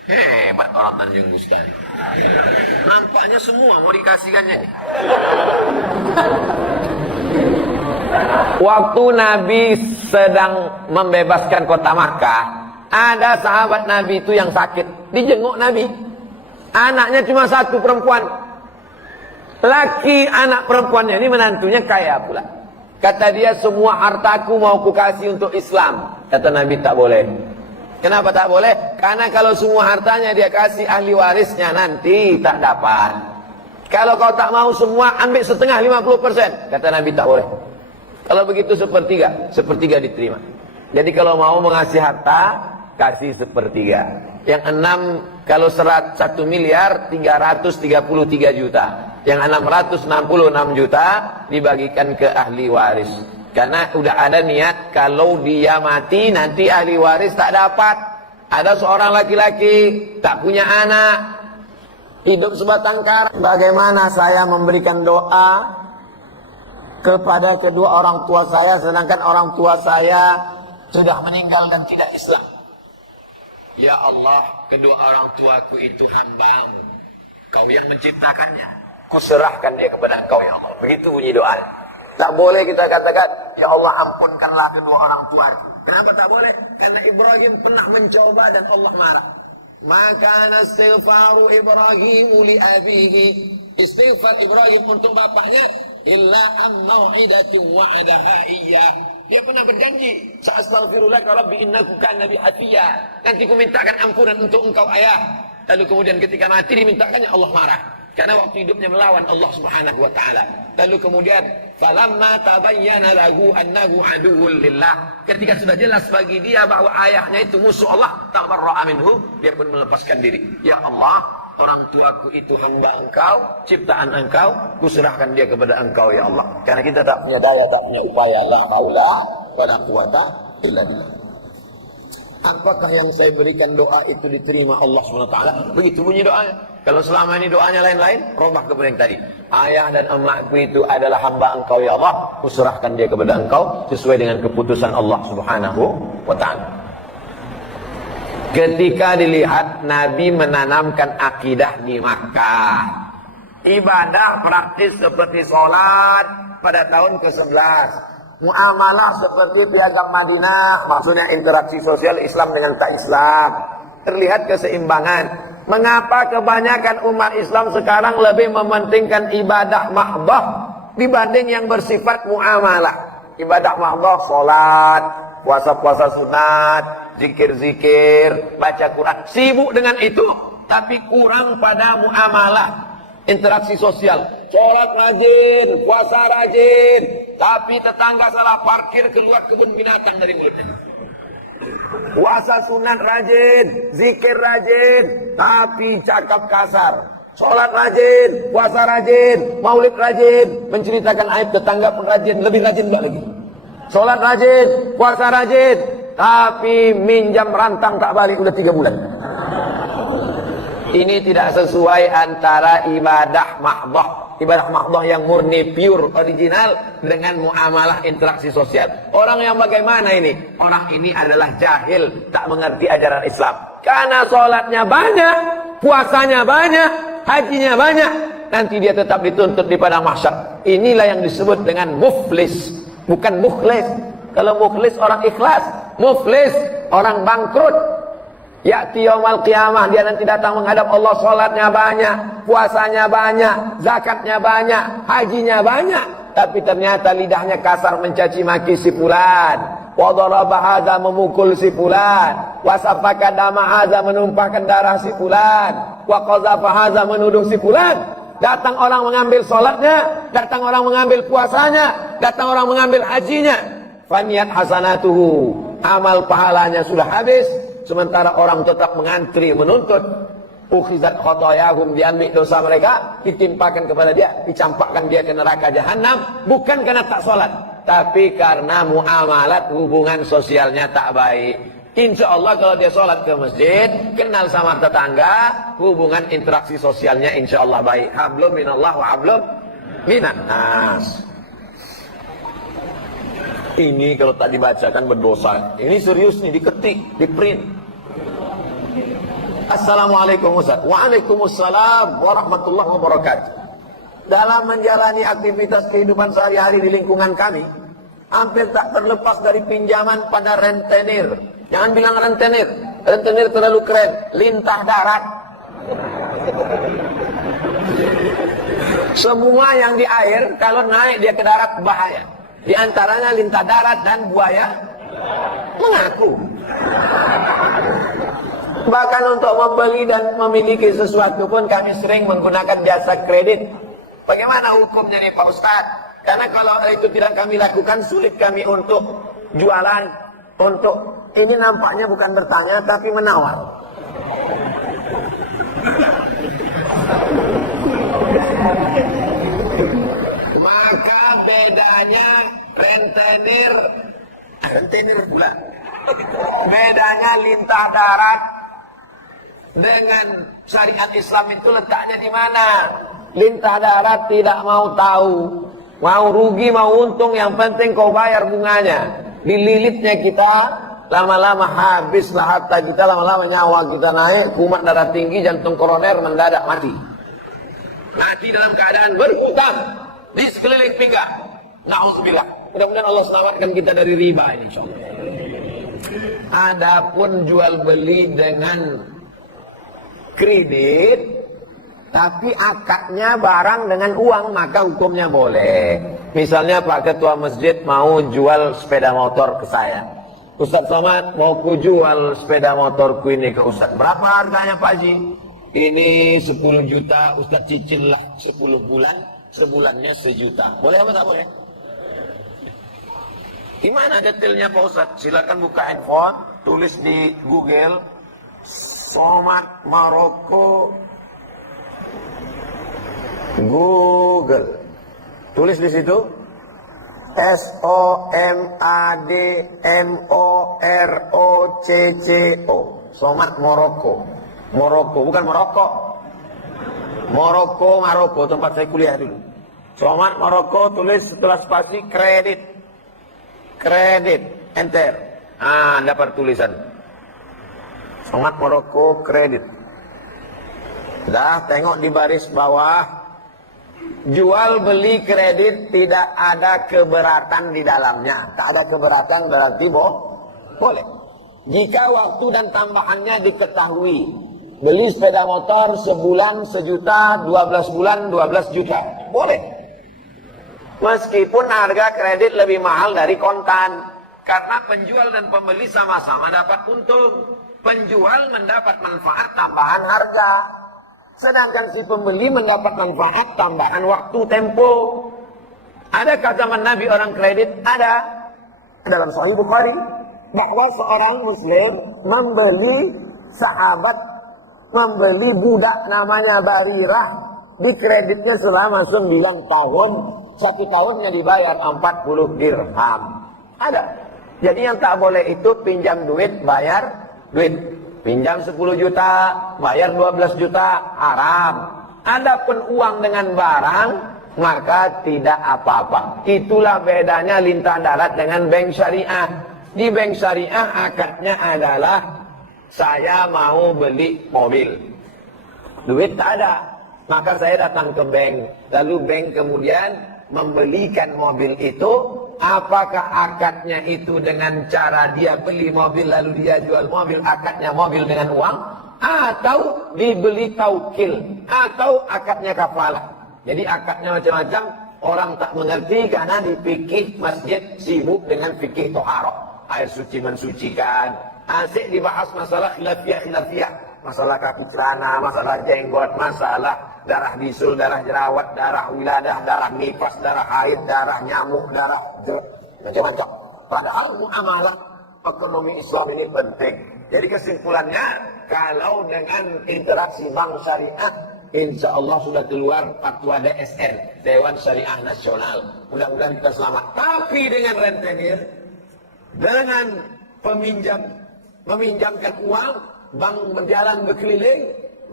Hebat orang Tanjung Bustan. Nampaknya semua mau dikasihkannya. Waktu Nabi sedang membebaskan kota Makkah, ada sahabat Nabi itu yang sakit. Dijenguk Nabi. Anaknya cuma satu, perempuan. Laki anak perempuannya ini menantunya kaya pula. Kata dia, semua hartaku mau kukasih untuk Islam. Kata Nabi, tak boleh. Kenapa tak boleh? Karena kalau semua hartanya dia kasih ahli warisnya, nanti tak dapat. Kalau kau tak mau semua, ambil setengah, 50%. Kata Nabi, tak boleh. Kalau begitu sepertiga diterima. Jadi kalau mau mengasih harta, kasih sepertiga. Yang 6, kalau 1 miliar 333 juta. Yang 666 juta dibagikan ke ahli waris. Karena udah ada niat kalau dia mati nanti ahli waris tak dapat. Ada seorang laki-laki tak punya anak, hidup sebatang kara. Bagaimana saya memberikan doa kepada kedua orang tua saya, sedangkan orang tua saya sudah meninggal dan tidak Islam? Ya Allah, kedua orang tuaku itu hamba-Mu, Kau yang menciptakannya. Kuserahkan dia kepada Engkau ya Allah. Begitu bunyi doa. Tak boleh kita katakan, ya Allah ampunkanlah kedua orang tua. Kenapa tak boleh? Karena Ibrahim pernah mencoba dan Allah marah. Maka istighfaru Ibrahim li abihi. Istighfar Ibrahim untuk bapaknya illa an mau'idatin wa'adaha iyyah. Dia pernah berjanji, sa'astaghfirullah rabbi innahu kana bi hafiya. Nanti ku mintakan ampunan untuk engkau ayah. Lalu kemudian ketika mati dimintakannya, Allah marah. Karena waktu hidupnya melawan Allah Subhanahu wa taala. Lalu kemudian falamma tabayyana lahu annahu aduwwun lillah. Ketika sudah jelas bagi dia bahwa ayahnya itu musuh Allah, tabarra'a minhu, dia pun melepaskan diri. Ya Allah, orang tuaku itu hamba Engkau, ciptaan Engkau, kuserahkan dia kepada Engkau ya Allah. Karena kita tak punya daya, tak punya upaya, la haula wala quwata illa billah. Apakah yang saya berikan doa itu diterima Allah SWT? Begitu bunyi doanya. Kalau selama ini doanya lain-lain, robah kepada yang tadi. Ayah dan emakku itu adalah hamba Engkau ya Allah, kuserahkan dia kepada Engkau sesuai dengan keputusan Allah Subhanahu wa taala. Ketika dilihat Nabi menanamkan akidah di Makkah, ibadah praktis seperti sholat pada tahun ke-11, muamalah seperti piagam Madinah, maksudnya interaksi sosial Islam dengan tak Islam, terlihat keseimbangan. Mengapa kebanyakan umat Islam sekarang lebih mementingkan ibadah mahdoh dibanding yang bersifat muamalah? Ibadah mahdoh, sholat, puasa-puasa sunat, zikir-zikir, baca Quran, sibuk dengan itu, tapi kurang pada muamalah, interaksi sosial. Sholat rajin, puasa rajin, tapi tetangga salah parkir, keluar kebun binatang dari mulutnya. Puasa sunat rajin, zikir rajin, tapi cakap kasar. Sholat rajin, puasa rajin, maulid rajin, menceritakan aib tetangga pun rajin, lebih rajin enggak lagi. Sholat rajin, puasa rajin, tapi minjam rantang tak balik udah 3 bulan. Ini tidak sesuai antara ibadah mahdoh yang murni, pure, original, dengan muamalah interaksi sosial. Orang yang bagaimana ini? Orang ini adalah jahil, tak mengerti ajaran Islam. Karena sholatnya banyak, puasanya banyak, hajinya banyak, nanti dia tetap dituntut di padang mahsyar. Inilah yang disebut dengan muflis, bukan mukhlis. Kalau mukhlis orang ikhlas, muflis orang bangkrut. Ya'ti yaumal qiyamah, dia nanti datang menghadap Allah, sholatnya banyak, puasanya banyak, zakatnya banyak, hajinya banyak, tapi ternyata lidahnya kasar mencaci maki si fulan, wa daraba hadza, memukul si fulan, wa safaka dama hadza, menumpahkan darah si fulan, wa qazafa hadza, menuduh si fulan. Datang orang mengambil sholatnya, datang orang mengambil puasanya, datang orang mengambil hajinya. Faniyat hasanatuhu, amal pahalanya sudah habis. Sementara orang tetap mengantri menuntut. Ukhizat khotoyahum, diambil dosa mereka, ditimpakan kepada dia, dicampakkan dia ke neraka jahanam, bukan karena tak sholat, tapi karena muamalat hubungan sosialnya tak baik. Insya Allah kalau dia sholat ke masjid, kenal sama tetangga, hubungan interaksi sosialnya insya Allah baik. Hablum minallah wa hablum minan nas. Ini kalau tak dibacakan berdosa. Ini serius nih, diketik, di print. Assalamualaikum Ustaz. Waalaikumsalam warahmatullahi wabarakatuh. Dalam menjalani aktivitas kehidupan sehari-hari di lingkungan kami, hampir tak terlepas dari pinjaman pada rentenir. Jangan bilang rentenir. Rentenir terlalu keren. Lintah darat. Semua yang di air, kalau naik dia ke darat bahaya. Di antaranya lintah darat dan buaya mengaku. Bahkan untuk membeli dan memiliki sesuatu pun kami sering menggunakan jasa kredit. Bagaimana hukumnya nih Pak Ustadz? Karena kalau itu tidak kami lakukan, sulit kami untuk jualan. Untuk ini nampaknya bukan bertanya tapi menawar. Maka bedanya rentenir pula. Bedanya lintah darat dengan syariat Islam itu letaknya di mana? Lintah darat tidak mau tahu, mau rugi mau untung, yang penting kau bayar bunganya. Dililitnya kita, lama-lama habislah harta kita, lama-lama nyawa kita naik, kumat darah tinggi, jantung koroner mendadak mati. Mati dalam keadaan berhutang di sekeliling pinggang. Na'udzubillah. Mudah-mudahan Allah selamatkan kita dari riba, insyaallah. Adapun jual beli dengan kredit, tapi akadnya barang dengan uang, maka hukumnya boleh. Misalnya Pak Ketua Masjid mau jual sepeda motor ke saya. Ustaz Somad, mau ku jual sepeda motorku ini ke Ustaz. Berapa harganya Pak Haji? Ini 10 juta, Ustaz cicil lah 10 bulan, sebulannya 1 juta. Boleh apa tak boleh? Gimana detailnya Pak Ustaz? Silakan buka handphone, tulis di Google Somad Maroko Google. Tulis di situ SOMADMOROCCO. Somad Maroko. Maroko, bukan Maroko. Maroko, tempat saya kuliah dulu. Somad Maroko, tulis setelah spasi kredit. Kredit, enter. Dapat tulisan. Somad Maroko kredit. Dah, tengok di baris bawah. Jual beli kredit tidak ada keberatan di dalamnya. Tak ada keberatan berarti boleh. Jika waktu dan tambahannya diketahui. Beli sepeda motor sebulan 1 juta, 12 bulan 12 juta. Boleh. Meskipun harga kredit lebih mahal dari kontan. Karena penjual dan pembeli sama-sama dapat untung. Penjual mendapat manfaat tambahan harga. Sedangkan si pembeli mendapat manfaat tambahan waktu tempo. Adakah zaman Nabi orang kredit? Ada. Dalam Sahih Bukhari. Bahwa seorang muslim membeli budak namanya Barirah. Di kreditnya selama 9 tahun. 1 tahunnya dibayar 40 dirham. Ada. Jadi yang tak boleh itu pinjam duit, bayar duit. Pinjam 10 juta, bayar 12 juta, haram. Adapun uang dengan barang, maka tidak apa-apa. Itulah bedanya lintah darat dengan bank syariah. Di bank syariah akadnya adalah saya mau beli mobil. Duit tak ada. Maka saya datang ke bank. Lalu bank kemudian membelikan mobil itu. Apakah akadnya itu dengan cara dia beli mobil lalu dia jual mobil, akadnya mobil dengan uang, atau dibeli taukil, atau akadnya kafalah. Jadi akadnya macam-macam, orang tak mengerti karena di fikih masjid sibuk dengan fikih toharoh, air suci mensucikan. Asik dibahas masalah khilafiyah, masalah kaki celana, masalah jenggot, masalah darah bisul, darah jerawat, darah wiladah, darah nifas, darah haid, darah nyamuk, darah macam-macam. Padahal muamalah ekonomi Islam ini penting. Jadi kesimpulannya, kalau dengan interaksi bank syariah insya Allah sudah keluar fatwa DSN, Dewan Syariah Nasional. Mudah-mudahan kita selamat. Tapi dengan rentenir, dengan meminjamkan uang, bank berjalan berkeliling,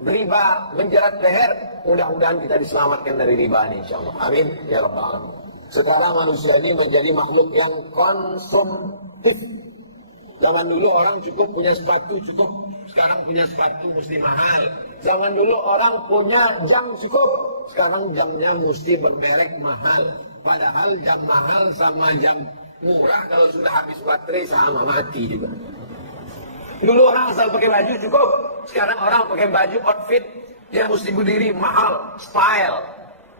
riba menjerat leher, mudah-mudahan kita diselamatkan dari riba ini insya Allah. Amin ya rabbal alamin. Sekarang manusia ini menjadi makhluk yang konsumtif. Zaman dulu orang cukup punya sepatu cukup, sekarang punya sepatu mesti mahal. Zaman dulu orang punya jam cukup, sekarang jamnya mesti bermerek mahal. Padahal jam mahal sama jam murah kalau sudah habis baterai sama mati juga. Dulu orang asal pakai baju cukup, sekarang orang pakai baju outfit yang mesti berdiri mahal, style,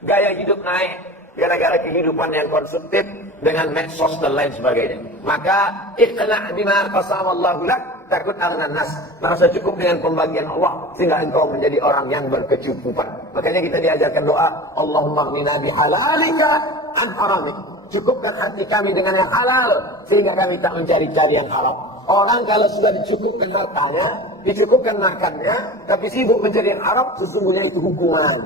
gaya hidup naik. Gara-gara kehidupan yang konsumtif dengan medsos dan lain sebagainya. Maka iqna' bima qasamallahu lak, takut aghnan nas. Merasa cukup dengan pembagian Allah sehingga engkau menjadi orang yang berkecukupan. Makanya kita diajarkan doa, Allahumma aghnina bihalalika an haramik. Cukupkan hati kami dengan yang halal sehingga kami tak mencari-cari yang haram. Orang kalau sudah dicukupkan hartanya, dicukupkan makannya, tapi sibuk mencari yang haram, sesungguhnya itu hukuman.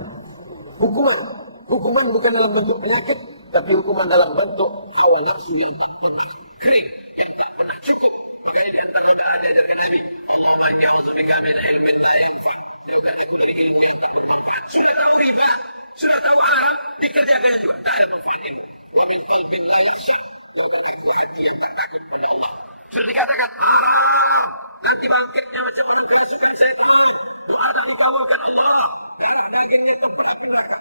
Hukuman bukan dalam bentuk penyakit, tapi hukuman dalam bentuk hawa nafsu yang tak pernah kering, yang tak pernah cukup. Makanya di antara doa diajarkan Nabi, Allahumma inni a'udzubika min ilmin la yanfa'. Bukan aku dari ilmu yang tak bermanfaat. Sudah tahu riba, sudah tahu haram, dikerjakan juga tak ada manfaatnya. Wa min qalbin la yakhsha. Bukan aku hati yang tak takut pada Allah. Sudah dikatakan, nanti bangkitnya macam mana keesokan saya tahu. Doa dikabulkan Allah. Darah dagingnya tempat neraka.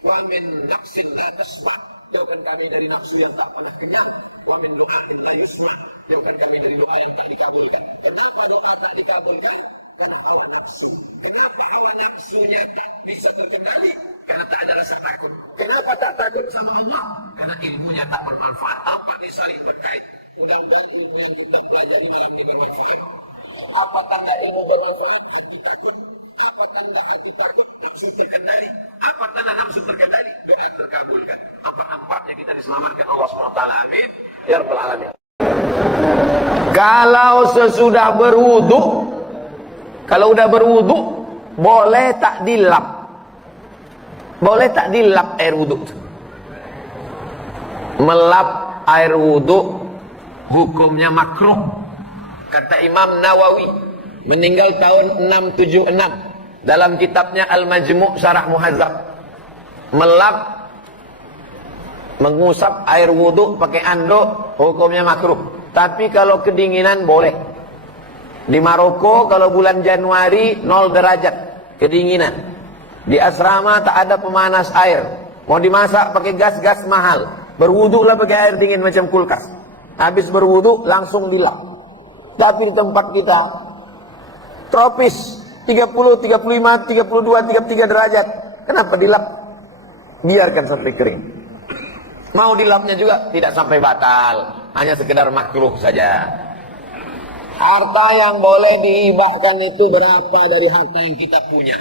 Wa min nafsin la tasma, jauhkan kami dari nafsu yang tak pernah kenyang. Wa min du'ain la yusma, jauhkan kami dari doa yang tak dikabulkan. Kenapa doa tak dikabulkan? Karena hawa nafsu. Kenapa hawa nafsunya bisa terkendali? Karena tak ada rasa takut. Kenapa tak takut sama Allah? Karena ilmunya tak bermanfaat, tanpa disaling berkait. Mudah-mudahan ilmu yang kita pelajari malam ini bermanfaat. Apakah ada yang bermanfaat? Hati takut. Apakah tidak hati takut? Nafsu terkendali. Apakah nafsu terkendali? Doa terkabulkan. Maka nampaknya kita diselamatkan Allah SWT. Amin ya rabbal alamin. Kalau sesudah berwudu, kalau udah berwudu, boleh tak dilap? Boleh tak dilap air wudu? Melap air wudu hukumnya makruh. Kata Imam Nawawi, meninggal tahun 676, dalam kitabnya Al-Majmu' Syarah Muhazzab. Melap, mengusap air wudu pakai anduk, hukumnya makruh. Tapi kalau kedinginan boleh. Di Maroko kalau bulan Januari 0 derajat kedinginan. Di asrama tak ada pemanas air. Mau dimasak pakai gas-gas mahal. Berwudulah pakai air dingin macam kulkas. Habis berwudu langsung dilap. Tapi di tempat kita tropis 30, 35, 32, 33 derajat. Kenapa dilap? Biarkan sampai kering. Mau dilapnya juga tidak sampai batal, hanya sekedar makruh saja. Harta yang boleh dihibahkan itu berapa dari harta yang kita punya?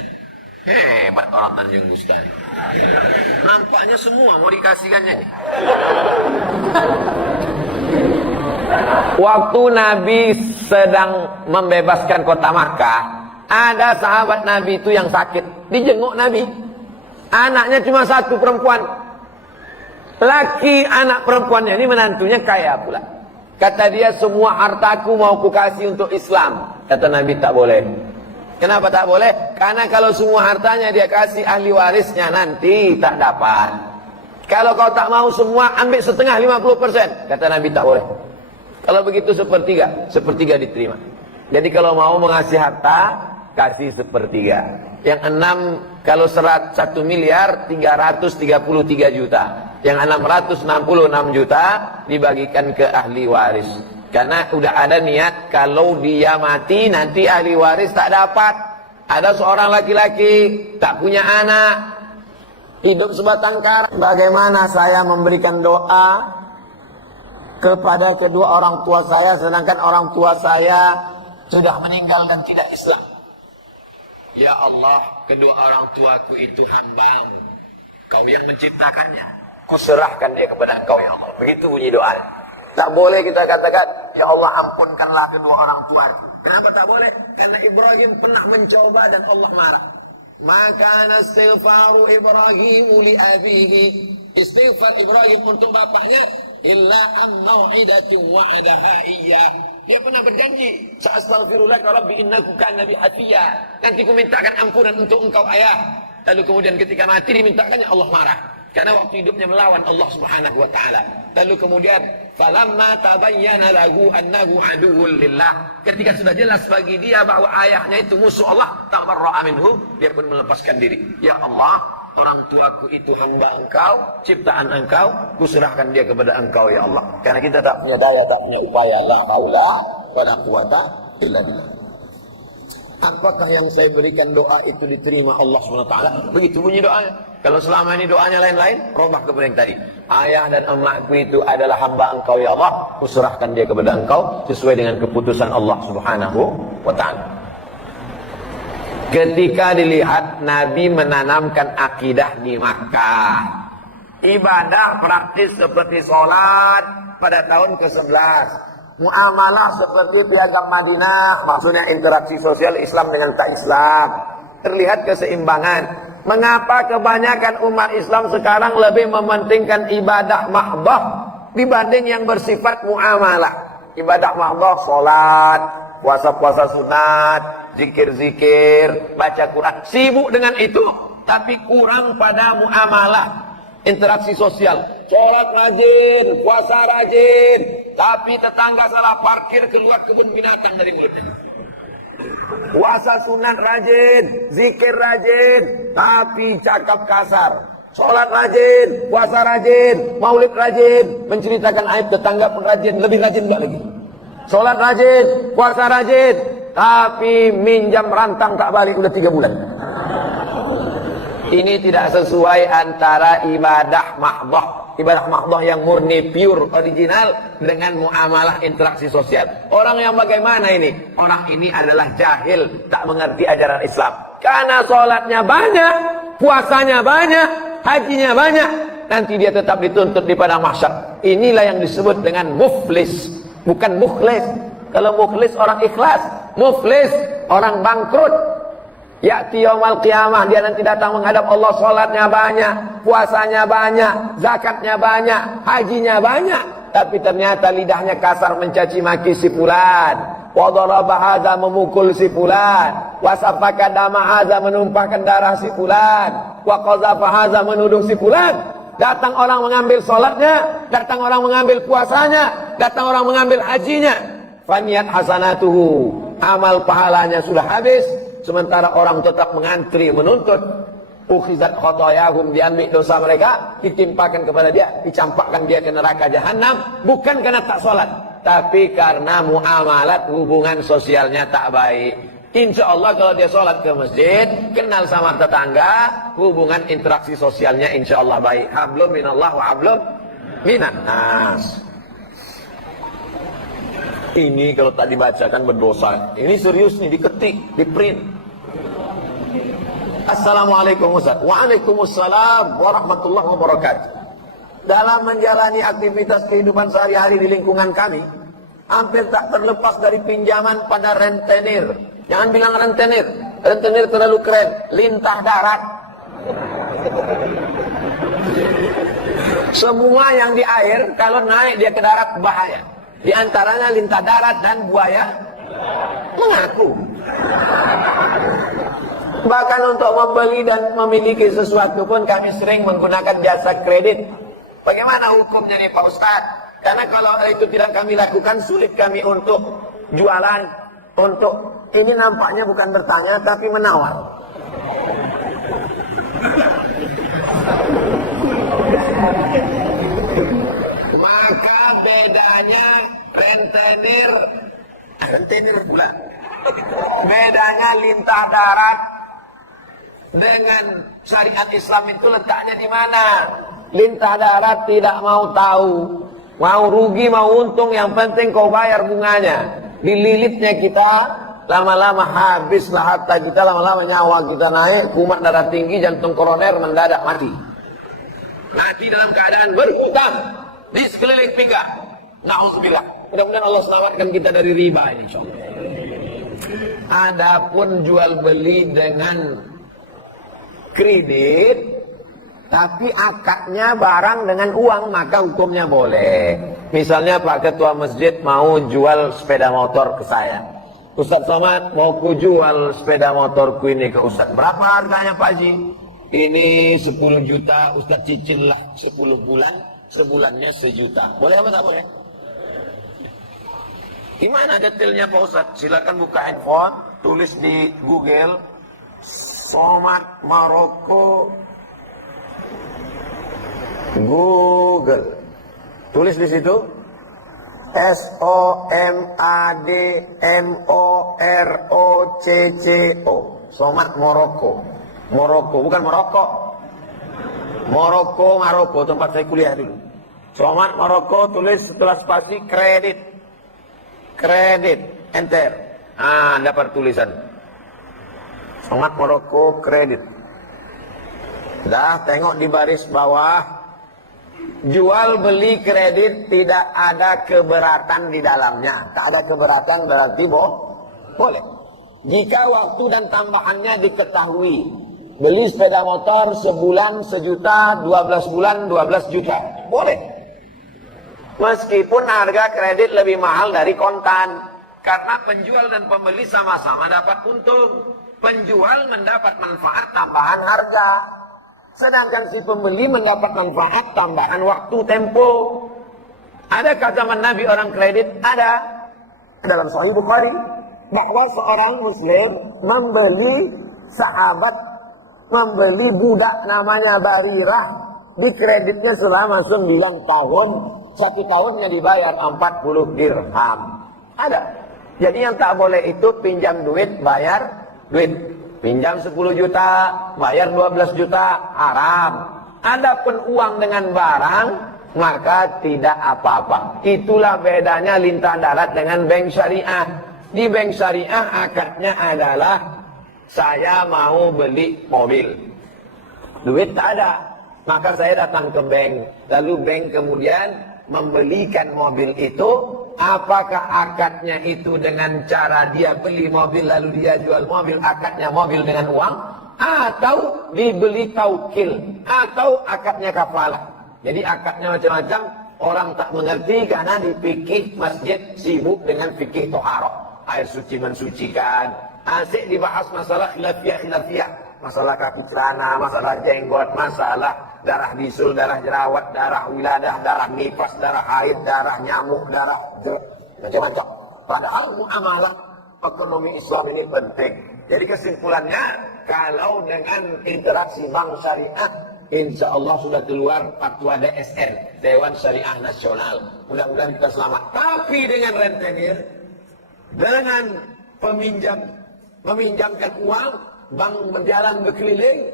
Hebat orang Tanjung Ustaz. Nampaknya semua mau dikasihkannya. Waktu Nabi sedang membebaskan kota Makkah, ada sahabat Nabi itu yang sakit, dijenguk Nabi. Anaknya cuma satu perempuan. Laki anak perempuannya ini menantunya kaya pula. Kata dia, semua hartaku mau kukasih untuk Islam. Kata Nabi, tak boleh. Kenapa tak boleh? Karena kalau semua hartanya dia kasih ahli warisnya, nanti tak dapat. Kalau kau tak mau semua, ambil setengah 50%. Kata Nabi, tak boleh. Kalau begitu sepertiga diterima. Jadi kalau mau mengasih harta, kasih sepertiga. Yang 6, kalau 1 miliar 333 juta. Yang 666 juta dibagikan ke ahli waris. Karena udah ada niat kalau dia mati nanti ahli waris tak dapat. Ada seorang laki-laki tak punya anak, hidup sebatang kara. Bagaimana saya memberikan doa kepada kedua orang tua saya, sedangkan orang tua saya sudah meninggal dan tidak Islam? Ya Allah, kedua orang tuaku itu hamba-Mu, Kau yang menciptakannya, kuserahkan dia kepada Engkau ya Allah. Begitu bunyi doa. Tak boleh kita katakan, ya Allah ampunkanlah kedua orang tua. Kenapa tak boleh? Karena Ibrahim pernah mencoba dan Allah marah. Maka istighfaru Ibrahim li abihi, istighfar Ibrahim untuk bapaknya, illa an mau'idatin wa'adaha iyyah. Dia pernah berjanji, sa'astaghfirullah rabbi innahu kana bi hafiya. Nanti ku mintakan ampunan untuk engkau ayah. Lalu kemudian ketika mati dimintakannya, Allah marah. Karena waktu hidupnya melawan Allah Subhanahu wa taala. Lalu kemudian falamma tabayyana lahu annahu aduwwul lillah. Ketika sudah jelas bagi dia bahwa ayahnya itu musuh Allah, tabarra'a minhu, dia pun melepaskan diri. Ya Allah, orang tuaku itu hamba engkau, ciptaan engkau, kuserahkan dia kepada engkau ya Allah. Karena kita tak punya daya, tak punya upaya, la haula wala quwata illa billah. Apakah yang saya berikan doa itu diterima Allah SWT? Begitu bunyi doanya. Kalau selama ini doanya lain-lain, robah kepada yang tadi. Ayah dan emakku itu adalah hamba engkau ya Allah, kuserahkan dia kepada engkau sesuai dengan keputusan Allah Subhanahu wa ta'ala. Ketika dilihat Nabi menanamkan akidah di Makkah, ibadah praktis seperti sholat pada tahun ke-11, muamalah seperti piagam Madinah, maksudnya interaksi sosial Islam dengan tak Islam, terlihat keseimbangan. Mengapa kebanyakan umat Islam sekarang lebih mementingkan ibadah mahdoh dibanding yang bersifat muamalah? Ibadah mahdoh, sholat, puasa-puasa sunat, zikir-zikir, baca Quran, sibuk dengan itu, tapi kurang pada muamalah, interaksi sosial. Sholat rajin, puasa rajin, tapi tetangga salah parkir, keluar kebun binatang dari mulutnya. Puasa sunat rajin, zikir rajin, tapi cakap kasar. Sholat rajin, puasa rajin, maulid rajin, menceritakan aib tetangga pun rajin, lebih rajin enggak lagi. Sholat rajin, puasa rajin, tapi minjam rantang tak balik udah 3 bulan. Ini tidak sesuai antara ibadah mahdoh, ibadah mahdoh yang murni, pure, original, dengan muamalah interaksi sosial. Orang yang bagaimana ini? Orang ini adalah jahil, tak mengerti ajaran Islam. Karena sholatnya banyak, puasanya banyak, hajinya banyak, nanti dia tetap dituntut di padang mahsyar. Inilah yang disebut dengan muflis, bukan mukhlis. Kalau mukhlis orang ikhlas, muflis orang bangkrut. Ya'ti yaumal qiyamah, dia nanti datang menghadap Allah, sholatnya banyak, puasanya banyak, zakatnya banyak, hajinya banyak, tapi ternyata lidahnya kasar mencaci maki si fulan, wa daraba hadza, memukul si fulan, wa safaka dama hadza, menumpahkan darah si fulan, wa qazafa hadza, menuduh si fulan. Datang orang mengambil sholatnya, datang orang mengambil puasanya, datang orang mengambil hajinya, faniyat hasanatuhu, amal pahalanya sudah habis. Sementara orang tetap mengantri menuntut. Ukhizat khotoyahum, diambil dosa mereka, ditimpakan kepada dia, dicampakkan dia ke neraka jahanam. Bukan karena tak sholat, tapi karena muamalat, hubungan sosialnya tak baik. Insya Allah kalau dia sholat ke masjid, kenal sama tetangga, hubungan interaksi sosialnya insya Allah baik. Hablum minallah wa hablum minan nas. Ini kalau tak dibacakan berdosa. Ini serius nih, diketik, di print. Assalamualaikum Ustaz. Waalaikumsalam warahmatullahi wabarakatuh. Dalam menjalani aktivitas kehidupan sehari-hari di lingkungan kami, hampir tak terlepas dari pinjaman pada rentenir. Jangan bilang rentenir. Rentenir terlalu keren. Lintah darat. Semua yang di air, kalau naik dia ke darat bahaya. Di antaranya lintah darat dan buaya mengaku. Bahkan untuk membeli dan memiliki sesuatu pun kami sering menggunakan jasa kredit. Bagaimana hukumnya nih Pak Ustadz? Karena kalau itu tidak kami lakukan, sulit kami untuk jualan. Untuk ini nampaknya bukan bertanya tapi menawar. Maka bedanya rentenir pula. Bedanya lintah darat dengan syariat Islam itu letaknya di mana? Lintah darat tidak mau tahu, mau rugi mau untung, yang penting kau bayar bunganya. Dililitnya kita, lama-lama habislah harta kita, lama-lama nyawa kita naik, kumat darah tinggi, jantung koroner mendadak mati. Mati dalam keadaan berhutang di sekeliling pinggang. Na'udzubillah. Mudah-mudahan Allah selamatkan kita dari riba ini, insyaallah. Adapun jual beli dengan kredit, tapi akadnya barang dengan uang, maka hukumnya boleh. Misalnya Pak Ketua Masjid mau jual sepeda motor ke saya. Ustaz Somad, mau ku jual sepeda motorku ini ke Ustaz. Berapa harganya Pak Haji? Ini 10 juta, Ustaz cicil lah 10 bulan, sebulannya 1 juta. Boleh apa tak boleh? Gimana detailnya Pak Ustaz? Silakan buka handphone, tulis di Google, Somad Maroko, Google. Tulis di situ SOMADMOROCCO. Somad Maroko. Maroko, bukan Maroko. Maroko, tempat saya kuliah dulu. Somad Maroko, tulis setelah spasi kredit. Kredit, enter. Dapat tulisan. Somad Maroko kredit. Dah, tengok di baris bawah. Jual beli kredit tidak ada keberatan di dalamnya. Tak ada keberatan berarti boleh. Jika waktu dan tambahannya diketahui. Beli sepeda motor sebulan 1 juta, 12 bulan 12 juta. Boleh. Meskipun harga kredit lebih mahal dari kontan. Karena penjual dan pembeli sama-sama dapat untung. Penjual mendapat manfaat tambahan harga. Sedangkan si pembeli mendapat manfaat tambahan waktu tempo. Adakah zaman Nabi orang kredit? Ada. Dalam Sahih Bukhari. Bahwa seorang muslim membeli budak namanya Barirah. Dikreditnya selama 9 tahun. 1 tahunnya dibayar 40 dirham. Ada. Jadi yang tak boleh itu pinjam duit, bayar duit. Pinjam 10 juta, bayar 12 juta, haram. Adapun uang dengan barang, maka tidak apa-apa. Itulah bedanya lintah darat dengan bank syariah. Di bank syariah akadnya adalah saya mau beli mobil. Duit tak ada. Maka saya datang ke bank. Lalu bank kemudian membelikan mobil itu. Apakah akadnya itu dengan cara dia beli mobil lalu dia jual mobil, akadnya mobil dengan uang, atau dibeli taukil, atau akadnya kafalah. Jadi akadnya macam-macam, orang tak mengerti karena di fikih masjid sibuk dengan fikih toharoh, air suci mensucikan. Asik dibahas masalah khilafiyah, masalah kaki celana, masalah jenggot, masalah darah bisul, darah jerawat, darah wiladah, darah nifas, darah haid, darah nyamuk, darah macam-macam. Padahal muamalah ekonomi Islam ini penting. Jadi kesimpulannya, kalau dengan interaksi bank syariah, insya Allah sudah keluar fatwa DSN, Dewan Syariah Nasional. Mudah-mudahan kita selamat. Tapi dengan rentenir, dengan meminjamkan uang, bank berjalan berkeliling,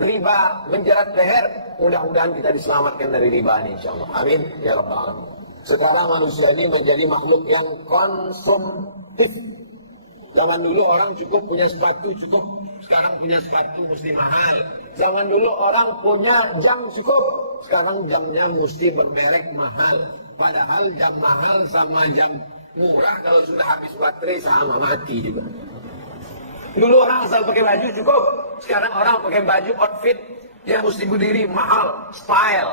riba menjerat leher, mudah-mudahan kita diselamatkan dari riba ini insyaallah. Amin ya rabbal alamin. Sekarang manusia ini menjadi makhluk yang konsumtif. Zaman dulu orang cukup punya sepatu cukup, sekarang punya sepatu mesti mahal. Zaman dulu orang punya jam cukup, sekarang jamnya mesti bermerek mahal. Padahal jam mahal sama jam murah kalau sudah habis baterai sama mati juga. Dulu orang asal pakai baju cukup, sekarang orang pakai baju outfit yang mesti berdiri mahal, style,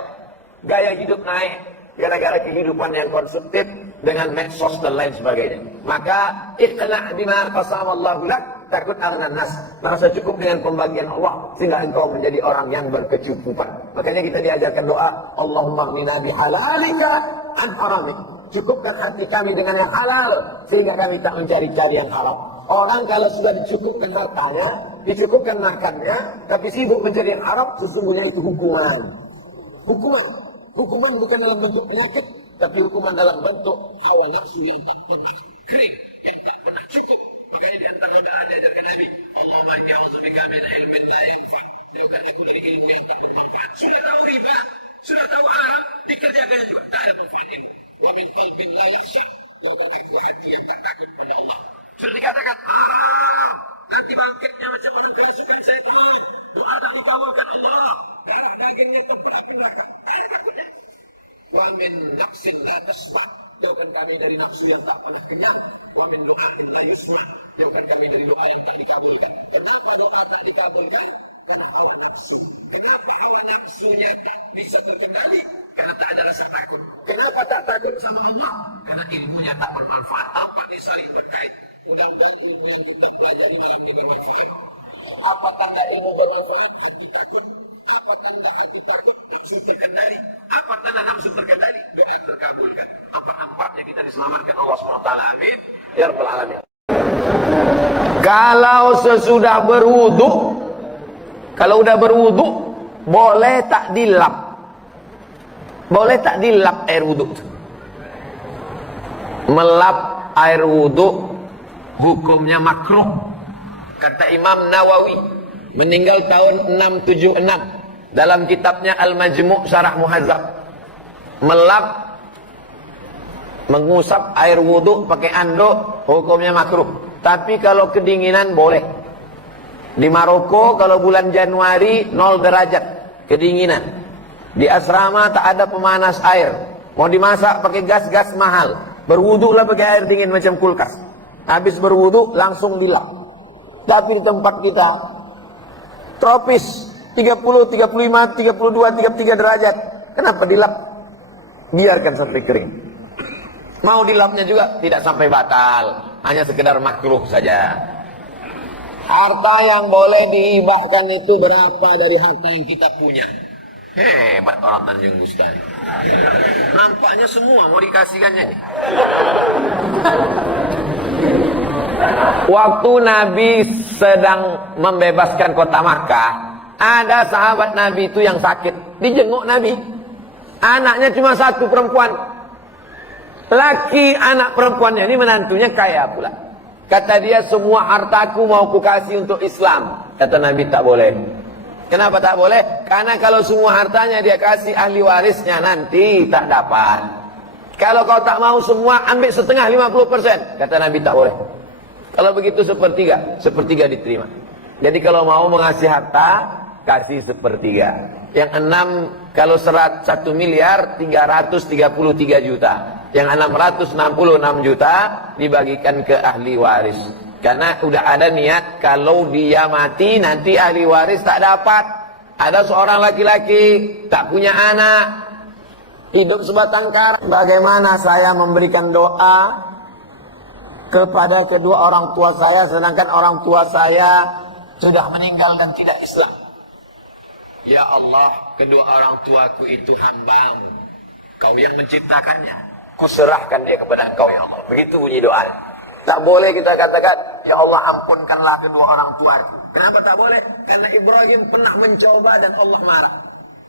gaya hidup naik, gara-gara kehidupan yang konsumtif dengan medsos dan lain sebagainya. Maka iqna' bima qasamallahu lak, takut aghnan nas, merasa cukup dengan pembagian Allah sehingga engkau menjadi orang yang berkecukupan. Makanya kita diajarkan doa, Allahumma aghnina bihalalika an haramik. Cukupkan hati kami dengan yang halal sehingga kami tak mencari-cari yang haram. Orang kalau sudah dicukupkan hartanya, dicukupkan makannya, tapi sibuk mencari yang haram, sesungguhnya itu hukuman. Hukuman bukan dalam bentuk penyakit, tapi hukuman dalam bentuk hawa nafsu yang tak pernah kering, yang tak pernah cukup. Makanya di antara doa diajarkan Nabi, Allahumma inni a'udzubika min ilmin la yanfa'. Bukan aku dari ilmu yang tak bermanfaat. Sudah tahu riba, sudah tahu haram, dikerjakan juga tak ada manfaatnya. Wa min qalbin la yakhsha'. Dari hati yang tak takut pada Allah. Sudah dikatakan, nanti bangkitnya macam mana saya suka saya tahu. Doa nak dikabulkan Allah. Darah dagingnya tempat neraka. Wa min nafsin la tasma'. Jauhkan kami dari nafsu yang tak pernah kenyang. Wa min du'ain la yusma'. Jauhkan kami dari doa yang tak dikabulkan. Kenapa doa tak dikabulkan? Karena hawa nafsu Allah. Karena ilmunya tak bermanfaat tanpa disaring terkait. Mudah-mudahan ilmu yang kita pelajari dalam dia bermanfaat. Apakah tidak ada bermanfaat hati takut? Apakah tidak hati takut nafsu terkendali? Apakah nafsu terkendali? Doa terkabulkan. Maka kita diselamatkan Allah SWT. Amin. Ya Rabbal Alamin. Kalau sesudah berwudu, kalau udah berwudu, boleh tak dilap? Boleh tak dilap air wudu? Melap air wudu hukumnya makruh. Kata Imam Nawawi, meninggal tahun 676, dalam kitabnya Al-Majmu' Syarah Muhazzab. Melap, mengusap air wudu pakai anduk, hukumnya makruh. Tapi kalau kedinginan boleh. Di Maroko kalau bulan Januari 0 derajat kedinginan. Di asrama tak ada pemanas air. Mau dimasak pakai gas mahal. Berwudulah pakai air dingin macam kulkas. Habis berwudu langsung dilap. Tapi di tempat kita tropis 30, 35, 32, 33 derajat. Kenapa dilap? Biarkan sampai kering. Mau dilapnya juga tidak sampai batal, hanya sekedar makruh saja. Harta yang boleh dihibahkan itu berapa dari harta yang kita punya? Hebat orang Tanjung Ustaz. Nampaknya semua mau dikasihkannya. Waktu Nabi sedang membebaskan kota Makkah, ada sahabat Nabi itu yang sakit. Dijenguk Nabi. Anaknya cuma satu perempuan. Laki anak perempuannya ini menantunya kaya pula. Kata dia, semua hartaku mau kukasih untuk Islam. Kata Nabi, tak boleh. Kenapa tak boleh? Karena kalau semua hartanya dia kasih ahli warisnya, nanti tak dapat. Kalau kau tak mau semua, ambil setengah 50%. Kata Nabi, tak boleh. Kalau begitu sepertiga diterima. Jadi kalau mau mengasih harta, kasih sepertiga. Yang 6, kalau 1 miliar 333 juta. Yang 666 juta dibagikan ke ahli waris. Karena udah ada niat kalau dia mati nanti ahli waris tak dapat. Ada seorang laki-laki tak punya anak, hidup sebatang kara. Bagaimana saya memberikan doa kepada kedua orang tua saya, sedangkan orang tua saya sudah meninggal dan tidak Islam? Ya Allah, kedua orang tuaku itu hamba-Mu. Kau yang menciptakannya. Kuserahkan dia kepada Engkau ya Allah. Begitu bunyi doa. Tak boleh kita katakan, ya Allah ampunkanlah kedua orang tua. Kenapa tak boleh? Karena Ibrahim pernah mencoba dan Allah marah.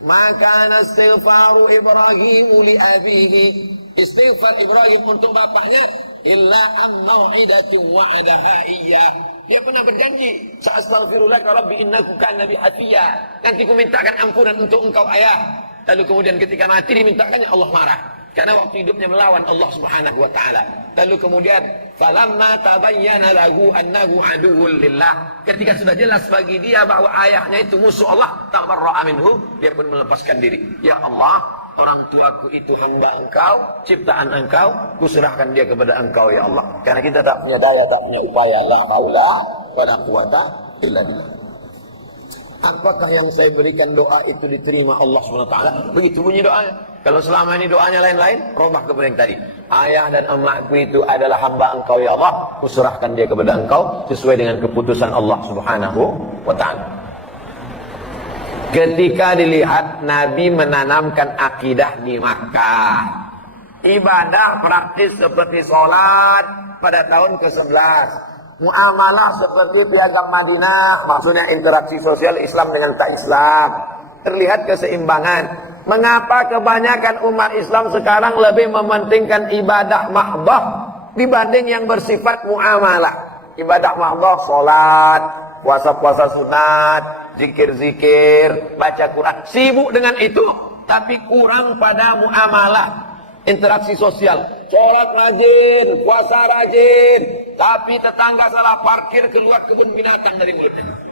Maka istighfaru Ibrahim li abihi. Istighfar Ibrahim untuk bapaknya illa am mau'idatin wa'adaha iyyah. Dia pernah berjanji, "Astaghfirullah rabbi innahu kana bi hafiya." Nanti ku mintakan ampunan untuk engkau ayah. Lalu kemudian ketika mati dimintakannya, Allah marah. Karena waktu hidupnya melawan Allah Subhanahu wa taala. Lalu kemudian falamma tabayyana lahu annahu aduwwun lillah. Ketika sudah jelas bagi dia bahwa ayahnya itu musuh Allah, tabarra'a minhu, dia pun melepaskan diri. Ya Allah, orang tuaku itu hamba Engkau, ciptaan Engkau, kuserahkan dia kepada Engkau ya Allah. Karena kita tak punya daya, tak punya upaya, la haula wala quwata illa billah. Apakah yang saya berikan doa itu diterima Allah SWT? Begitu bunyi doanya. Kalau selama ini doanya lain-lain, robah kepada yang tadi. Ayah dan emakku itu adalah hamba Engkau ya Allah, kuserahkan dia kepada Engkau sesuai dengan keputusan Allah Subhanahu wa taala. Ketika dilihat Nabi menanamkan akidah di Makkah, ibadah praktis seperti sholat pada tahun ke-11, muamalah seperti piagam Madinah, maksudnya interaksi sosial Islam dengan tak Islam, terlihat keseimbangan. Mengapa kebanyakan umat Islam sekarang lebih mementingkan ibadah mahdoh dibanding yang bersifat muamalah? Ibadah mahdoh, sholat, puasa-puasa sunat, zikir-zikir, baca Quran, sibuk dengan itu, tapi kurang pada muamalah, interaksi sosial. Sholat rajin, puasa rajin, tapi tetangga salah parkir keluar kebun binatang dari mulutnya.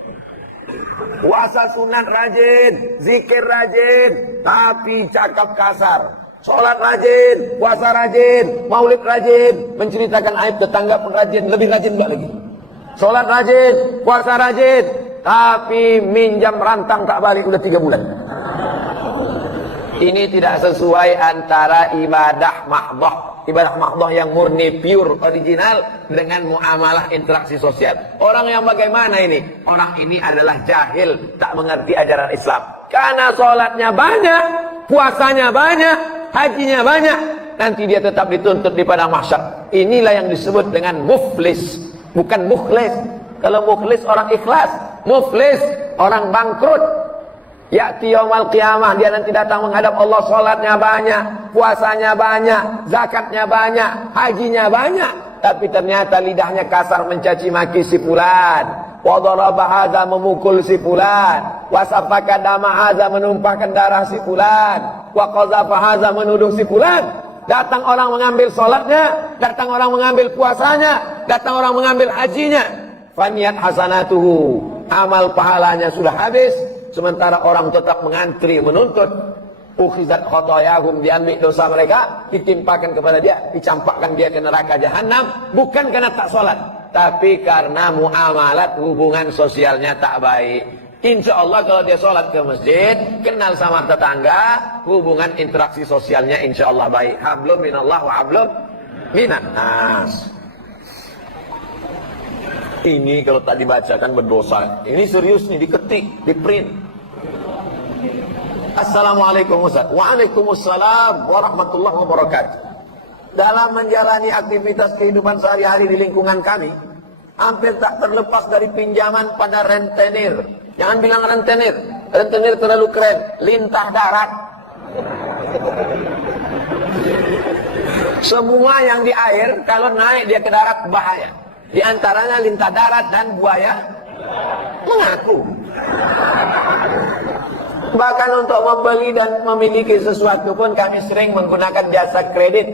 Puasa sunat rajin, zikir rajin, tapi cakap kasar. Sholat rajin, puasa rajin, maulid rajin, menceritakan aib tetangga pun rajin, lebih rajin enggak lagi. Sholat rajin, puasa rajin, tapi minjam rantang tak balik udah 3 bulan. Ini tidak sesuai antara ibadah mahdoh. Ibadah mahdoh yang murni, pure, original dengan muamalah interaksi sosial. Orang yang bagaimana ini? Orang ini adalah jahil, tak mengerti ajaran Islam. Karena sholatnya banyak, puasanya banyak, hajinya banyak, nanti dia tetap dituntut di padang mahsyar. Inilah yang disebut dengan muflis, bukan mukhlis. Kalau mukhlis orang ikhlas, muflis orang bangkrut. Ya'ti yaumal qiyamah, dia nanti datang menghadap Allah, salatnya banyak, puasanya banyak, zakatnya banyak, hajinya banyak, tapi ternyata lidahnya kasar mencaci maki si fulan, wa daraba hadza, memukul si fulan, wa safaka dama hadza, menumpahkan darah si fulan, wa qazafa hadza, menuduh si fulan. Datang orang mengambil salatnya, datang orang mengambil puasanya, datang orang mengambil hajinya. Faniyat hasanatuhu, amal pahalanya sudah habis. Sementara orang tetap mengantri menuntut. Ukhizat khotoyahum, diambil dosa mereka, ditimpakan kepada dia, dicampakkan dia ke neraka jahanam. Bukan karena tak sholat, tapi karena muamalat, hubungan sosialnya tak baik. Insya Allah kalau dia sholat ke masjid, kenal sama tetangga, hubungan interaksi sosialnya insya Allah baik. Hablum minallah wa hablum minan nas. Ini kalau tak dibacakan berdosa. Ini serius nih, diketik, di print. Assalamualaikum Ustaz. Waalaikumsalam warahmatullahi wabarakatuh. Dalam menjalani aktivitas kehidupan sehari-hari di lingkungan kami, hampir tak terlepas dari pinjaman pada rentenir. Jangan bilang rentenir. Rentenir terlalu keren. Lintah darat. Semua yang di air, kalau naik dia ke darat bahaya. Di antaranya lintah darat dan buaya mengaku. Bahkan untuk membeli dan memiliki sesuatu pun kami sering menggunakan jasa kredit.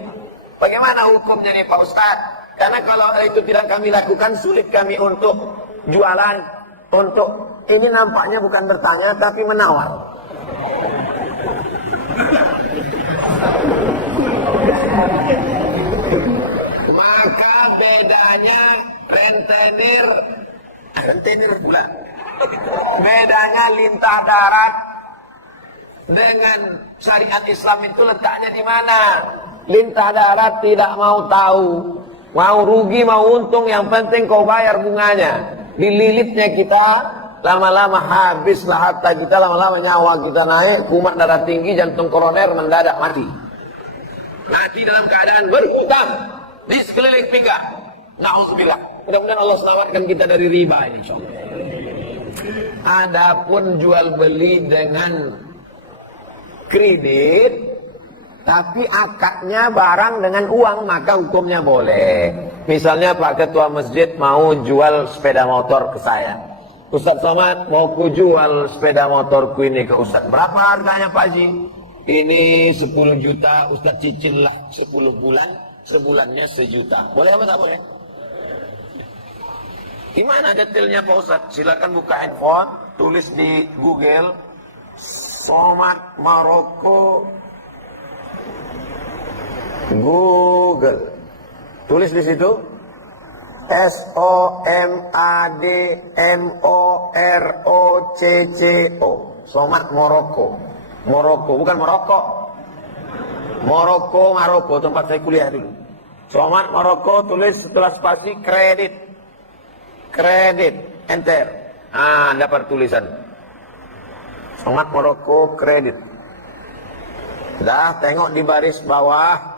Bagaimana hukumnya nih Pak Ustadz? Karena kalau itu tidak kami lakukan, sulit kami untuk jualan. Untuk ini nampaknya bukan bertanya tapi menawar. Maka bedanya rentenir pula. Bedanya lintah darat dengan syariat Islam itu letaknya di mana? Lintah darat tidak mau tahu, mau rugi mau untung, yang penting kau bayar bunganya. Dililitnya kita, lama-lama habislah harta kita, lama-lama nyawa kita naik, kumat darah tinggi, jantung koroner mendadak mati. Mati dalam keadaan berhutang di sekeliling pinggang. Na'udzubillah. Mudah-mudahan Allah selamatkan kita dari riba, insyaallah. Adapun jual beli dengan kredit, tapi akadnya barang dengan uang, maka hukumnya boleh. Misalnya Pak Ketua Masjid mau jual sepeda motor ke saya. Ustaz Somad, mau ku jual sepeda motorku ini ke Ustaz. Berapa harganya Pak Haji? Ini 10 juta, Ustaz cicil lah 10 bulan, sebulannya 1 juta. Boleh apa tak boleh? Gimana detailnya Pak Ustaz? Silakan buka handphone, tulis di Google Somad Maroko Google. Tulis di situ SOMADMOROCCO. Somad Maroko. Maroko, bukan Maroko. Maroko, tempat saya kuliah dulu. Somad Maroko, tulis setelah spasi kredit. Kredit, enter. Dapat tulisan. Somad Maroko kredit. Dah, tengok di baris bawah.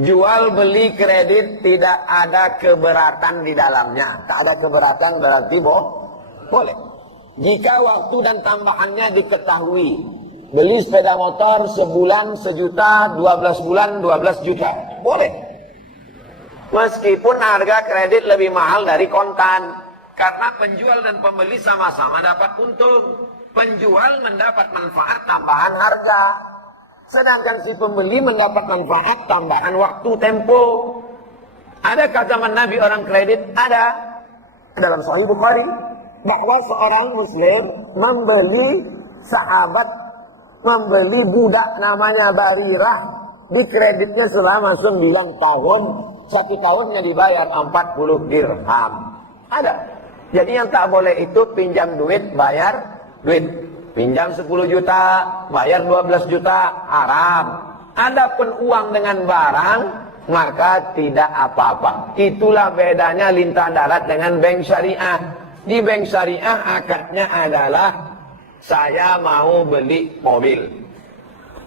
Jual beli kredit tidak ada keberatan di dalamnya. Tak ada keberatan berarti boleh. Jika waktu dan tambahannya diketahui. Beli sepeda motor sebulan 1 juta, 12 bulan 12 juta. Boleh. Meskipun harga kredit lebih mahal dari kontan. Karena penjual dan pembeli sama-sama dapat untung. Penjual mendapat manfaat tambahan harga. Sedangkan si pembeli mendapat manfaat tambahan waktu tempo. Adakah zaman Nabi orang kredit? Ada. Dalam Sahih Bukhari. Bahwa seorang muslim membeli budak namanya Barirah. Di kreditnya selama 9 tahun. 1 tahunnya dibayar 40 dirham. Ada. Jadi yang tak boleh itu pinjam duit, bayar duit. Pinjam 10 juta, bayar 12 juta, haram. Adapun uang dengan barang, maka tidak apa-apa. Itulah bedanya lintah darat dengan bank syariah. Di bank syariah akadnya adalah saya mau beli mobil.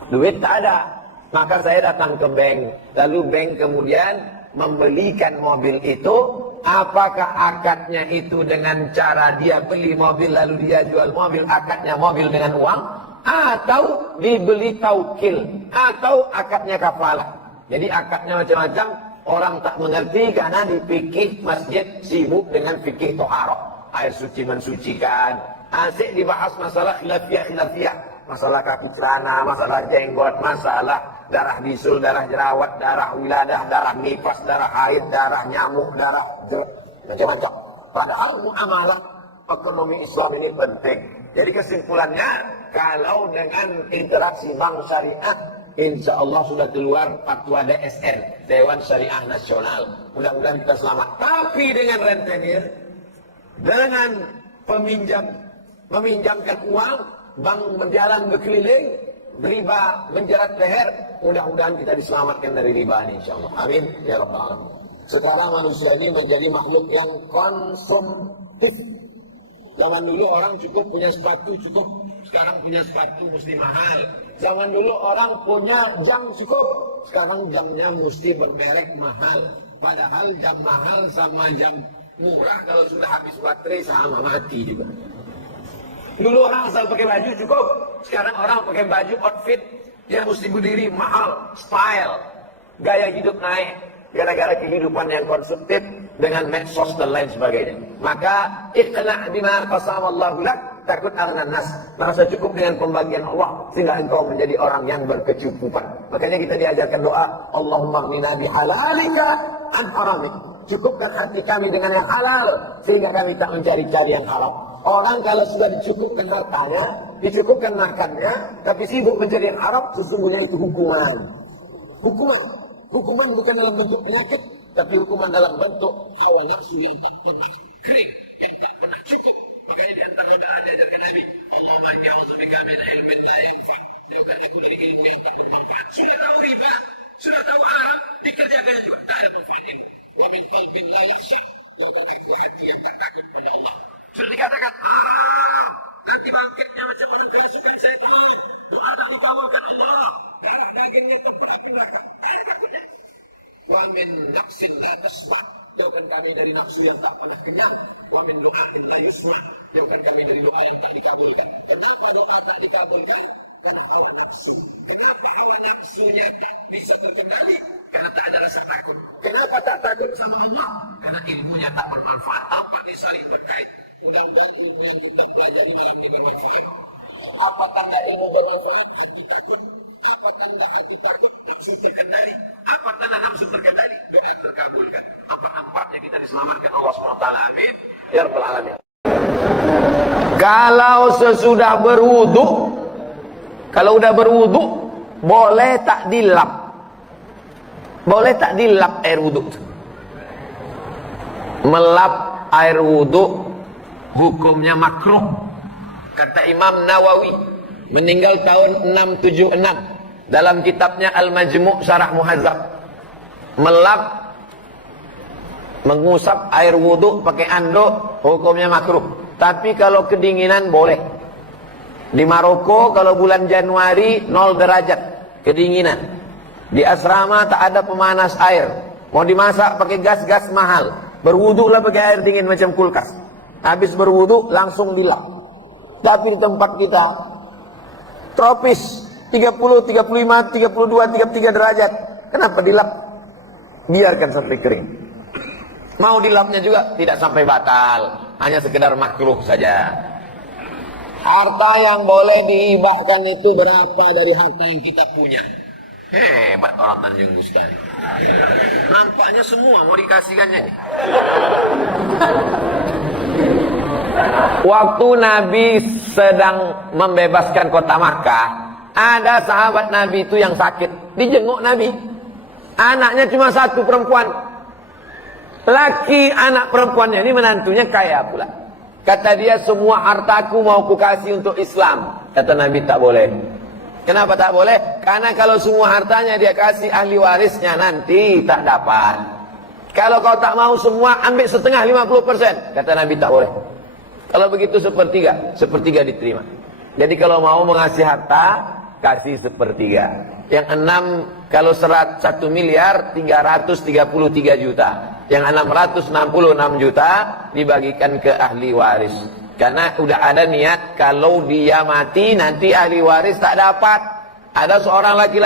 Duit tak ada. Maka saya datang ke bank. Lalu bank kemudian membelikan mobil itu. Apakah akadnya itu dengan cara dia beli mobil lalu dia jual mobil, akadnya mobil dengan uang, atau dibeli taukil, atau akadnya kafalah. Jadi akadnya macam-macam, orang tak mengerti karena di fikih masjid sibuk dengan fikih toharoh, air suci mensucikan. Asik dibahas masalah khilafiyah, masalah kaki celana, masalah jenggot, masalah darah bisul, darah jerawat, darah wiladah, darah nifas, darah haid, darah nyamuk, darah macam-macam. Padahal muamalah ekonomi Islam ini penting. Jadi kesimpulannya, kalau dengan interaksi bank syariah, insya Allah sudah keluar fatwa DSN, Dewan Syariah Nasional. Mudah-mudahan kita selamat. Tapi dengan rentenir, dengan meminjamkan uang, bank berjalan berkeliling, riba menjerat leher, mudah-mudahan kita diselamatkan dari riba ini insyaallah. Amin ya rabbal alamin. Sekarang manusia ini menjadi makhluk yang konsumtif. Zaman dulu orang cukup punya sepatu cukup, sekarang punya sepatu mesti mahal. Zaman dulu orang punya jam cukup, sekarang jamnya mesti bermerek mahal. Padahal jam mahal sama jam murah kalau sudah habis baterai sama mati juga. Dulu orang asal pakai baju cukup, sekarang orang pakai baju outfit yang mesti berdiri mahal, style, gaya hidup naik, gara-gara kehidupan yang konsumtif dengan medsos dan lain sebagainya. Maka iqna' bima qasamallahu lak, takut aghnan nas, merasa cukup dengan pembagian Allah sehingga engkau menjadi orang yang berkecukupan. Makanya kita diajarkan doa, Allahumma aghnina bihalalika an haramik. Cukupkan hati kami dengan yang halal sehingga kami tak mencari-cari yang haram. Orang kalau sudah dicukupkan hartanya, dicukupkan makannya, tapi sibuk mencari yang haram, sesungguhnya itu hukuman. Hukuman bukan dalam bentuk penyakit, tapi hukuman dalam bentuk hawa nafsu yang tak pernah kering, yang tak pernah cukup. Makanya di antara doa diajarkan Nabi, Allahumma inni a'udzubika min ilmin la yanfa'. Bukan aku dari ilmu yang tak bermanfaat. Sudah tahu riba, sudah tahu haram, dikerjakan juga tak ada manfaatnya. Wa min qalbin la yakhsha'. Dan aku hati yang tak takut pada Allah. Sudah dikatakan, nanti bangkitnya macam mana keesokan saya tahu. Doa dan dikabulkan Allah. Darah dagingnya terperah. Wa min nafsin la tasma'. Jauhkan kami dari nafsu yang tak pernah kenyang. Wa min du'ain la yusma'. Jauhkan kami dari doa yang tak dikabulkan. Kenapa doa tak dikabulkan? Karena hawa nafsu. Kenapa hawa nafsunya bisa terkendali? Karena tak ada rasa takut. Kenapa tak takut sama Allah? Karena ilmunya tak bermanfaat. Tanpa disaling berkait. Mudah-mudahan ilmu yang kita pelajari malam ini bermanfaat. Apakah ada yang bermanfaat? Hati takut. Apakah tidak hati takut? Nafsu terkendali. Apakah nafsu terkendali? Doa terkabulkan. Apa nampaknya kita diselamatkan Allah SWT. Amin. Ya Rabbal Alamin. Kalau sesudah berwudu, kalau udah berwudu, boleh tak dilap? Boleh tak dilap air wudu? Melap air wudu hukumnya makruh. Kata Imam Nawawi, meninggal tahun 676, dalam kitabnya Al-Majmu' Syarah Muhazzab. Melap, mengusap air wudu pakai anduk, hukumnya makruh. Tapi kalau kedinginan boleh. Di Maroko kalau bulan Januari 0 derajat kedinginan. Di asrama tak ada pemanas air. Mau dimasak pakai gas mahal. Berwudulah pakai air dingin macam kulkas. Habis berwudu langsung dilap. Tapi di tempat kita tropis 30, 35, 32, 33 derajat. Kenapa dilap? Biarkan sampai kering. Mau dilapnya juga tidak sampai batal, hanya sekedar makruh saja. Harta yang boleh dihibahkan itu berapa dari harta yang kita punya? Hebat orang Tanjung sekali. Nampaknya semua mau dikasihkannya. Waktu Nabi sedang membebaskan kota Makkah, ada sahabat Nabi itu yang sakit, dijenguk Nabi. Anaknya cuma satu perempuan. Laki anak perempuannya ini menantunya kaya pula. Kata dia, semua hartaku mau kukasih untuk Islam. Kata Nabi, tak boleh. Kenapa tak boleh? Karena kalau semua hartanya dia kasih ahli warisnya, nanti tak dapat. Kalau kau tak mau semua, ambil setengah 50%. Kata Nabi, tak boleh. Kalau begitu sepertiga diterima. Jadi kalau mau mengasih harta, kasih sepertiga. Yang 6, kalau 1 miliar 333 juta. Yang 666 juta dibagikan ke ahli waris. Karena udah ada niat kalau dia mati nanti ahli waris tak dapat. Ada seorang laki-laki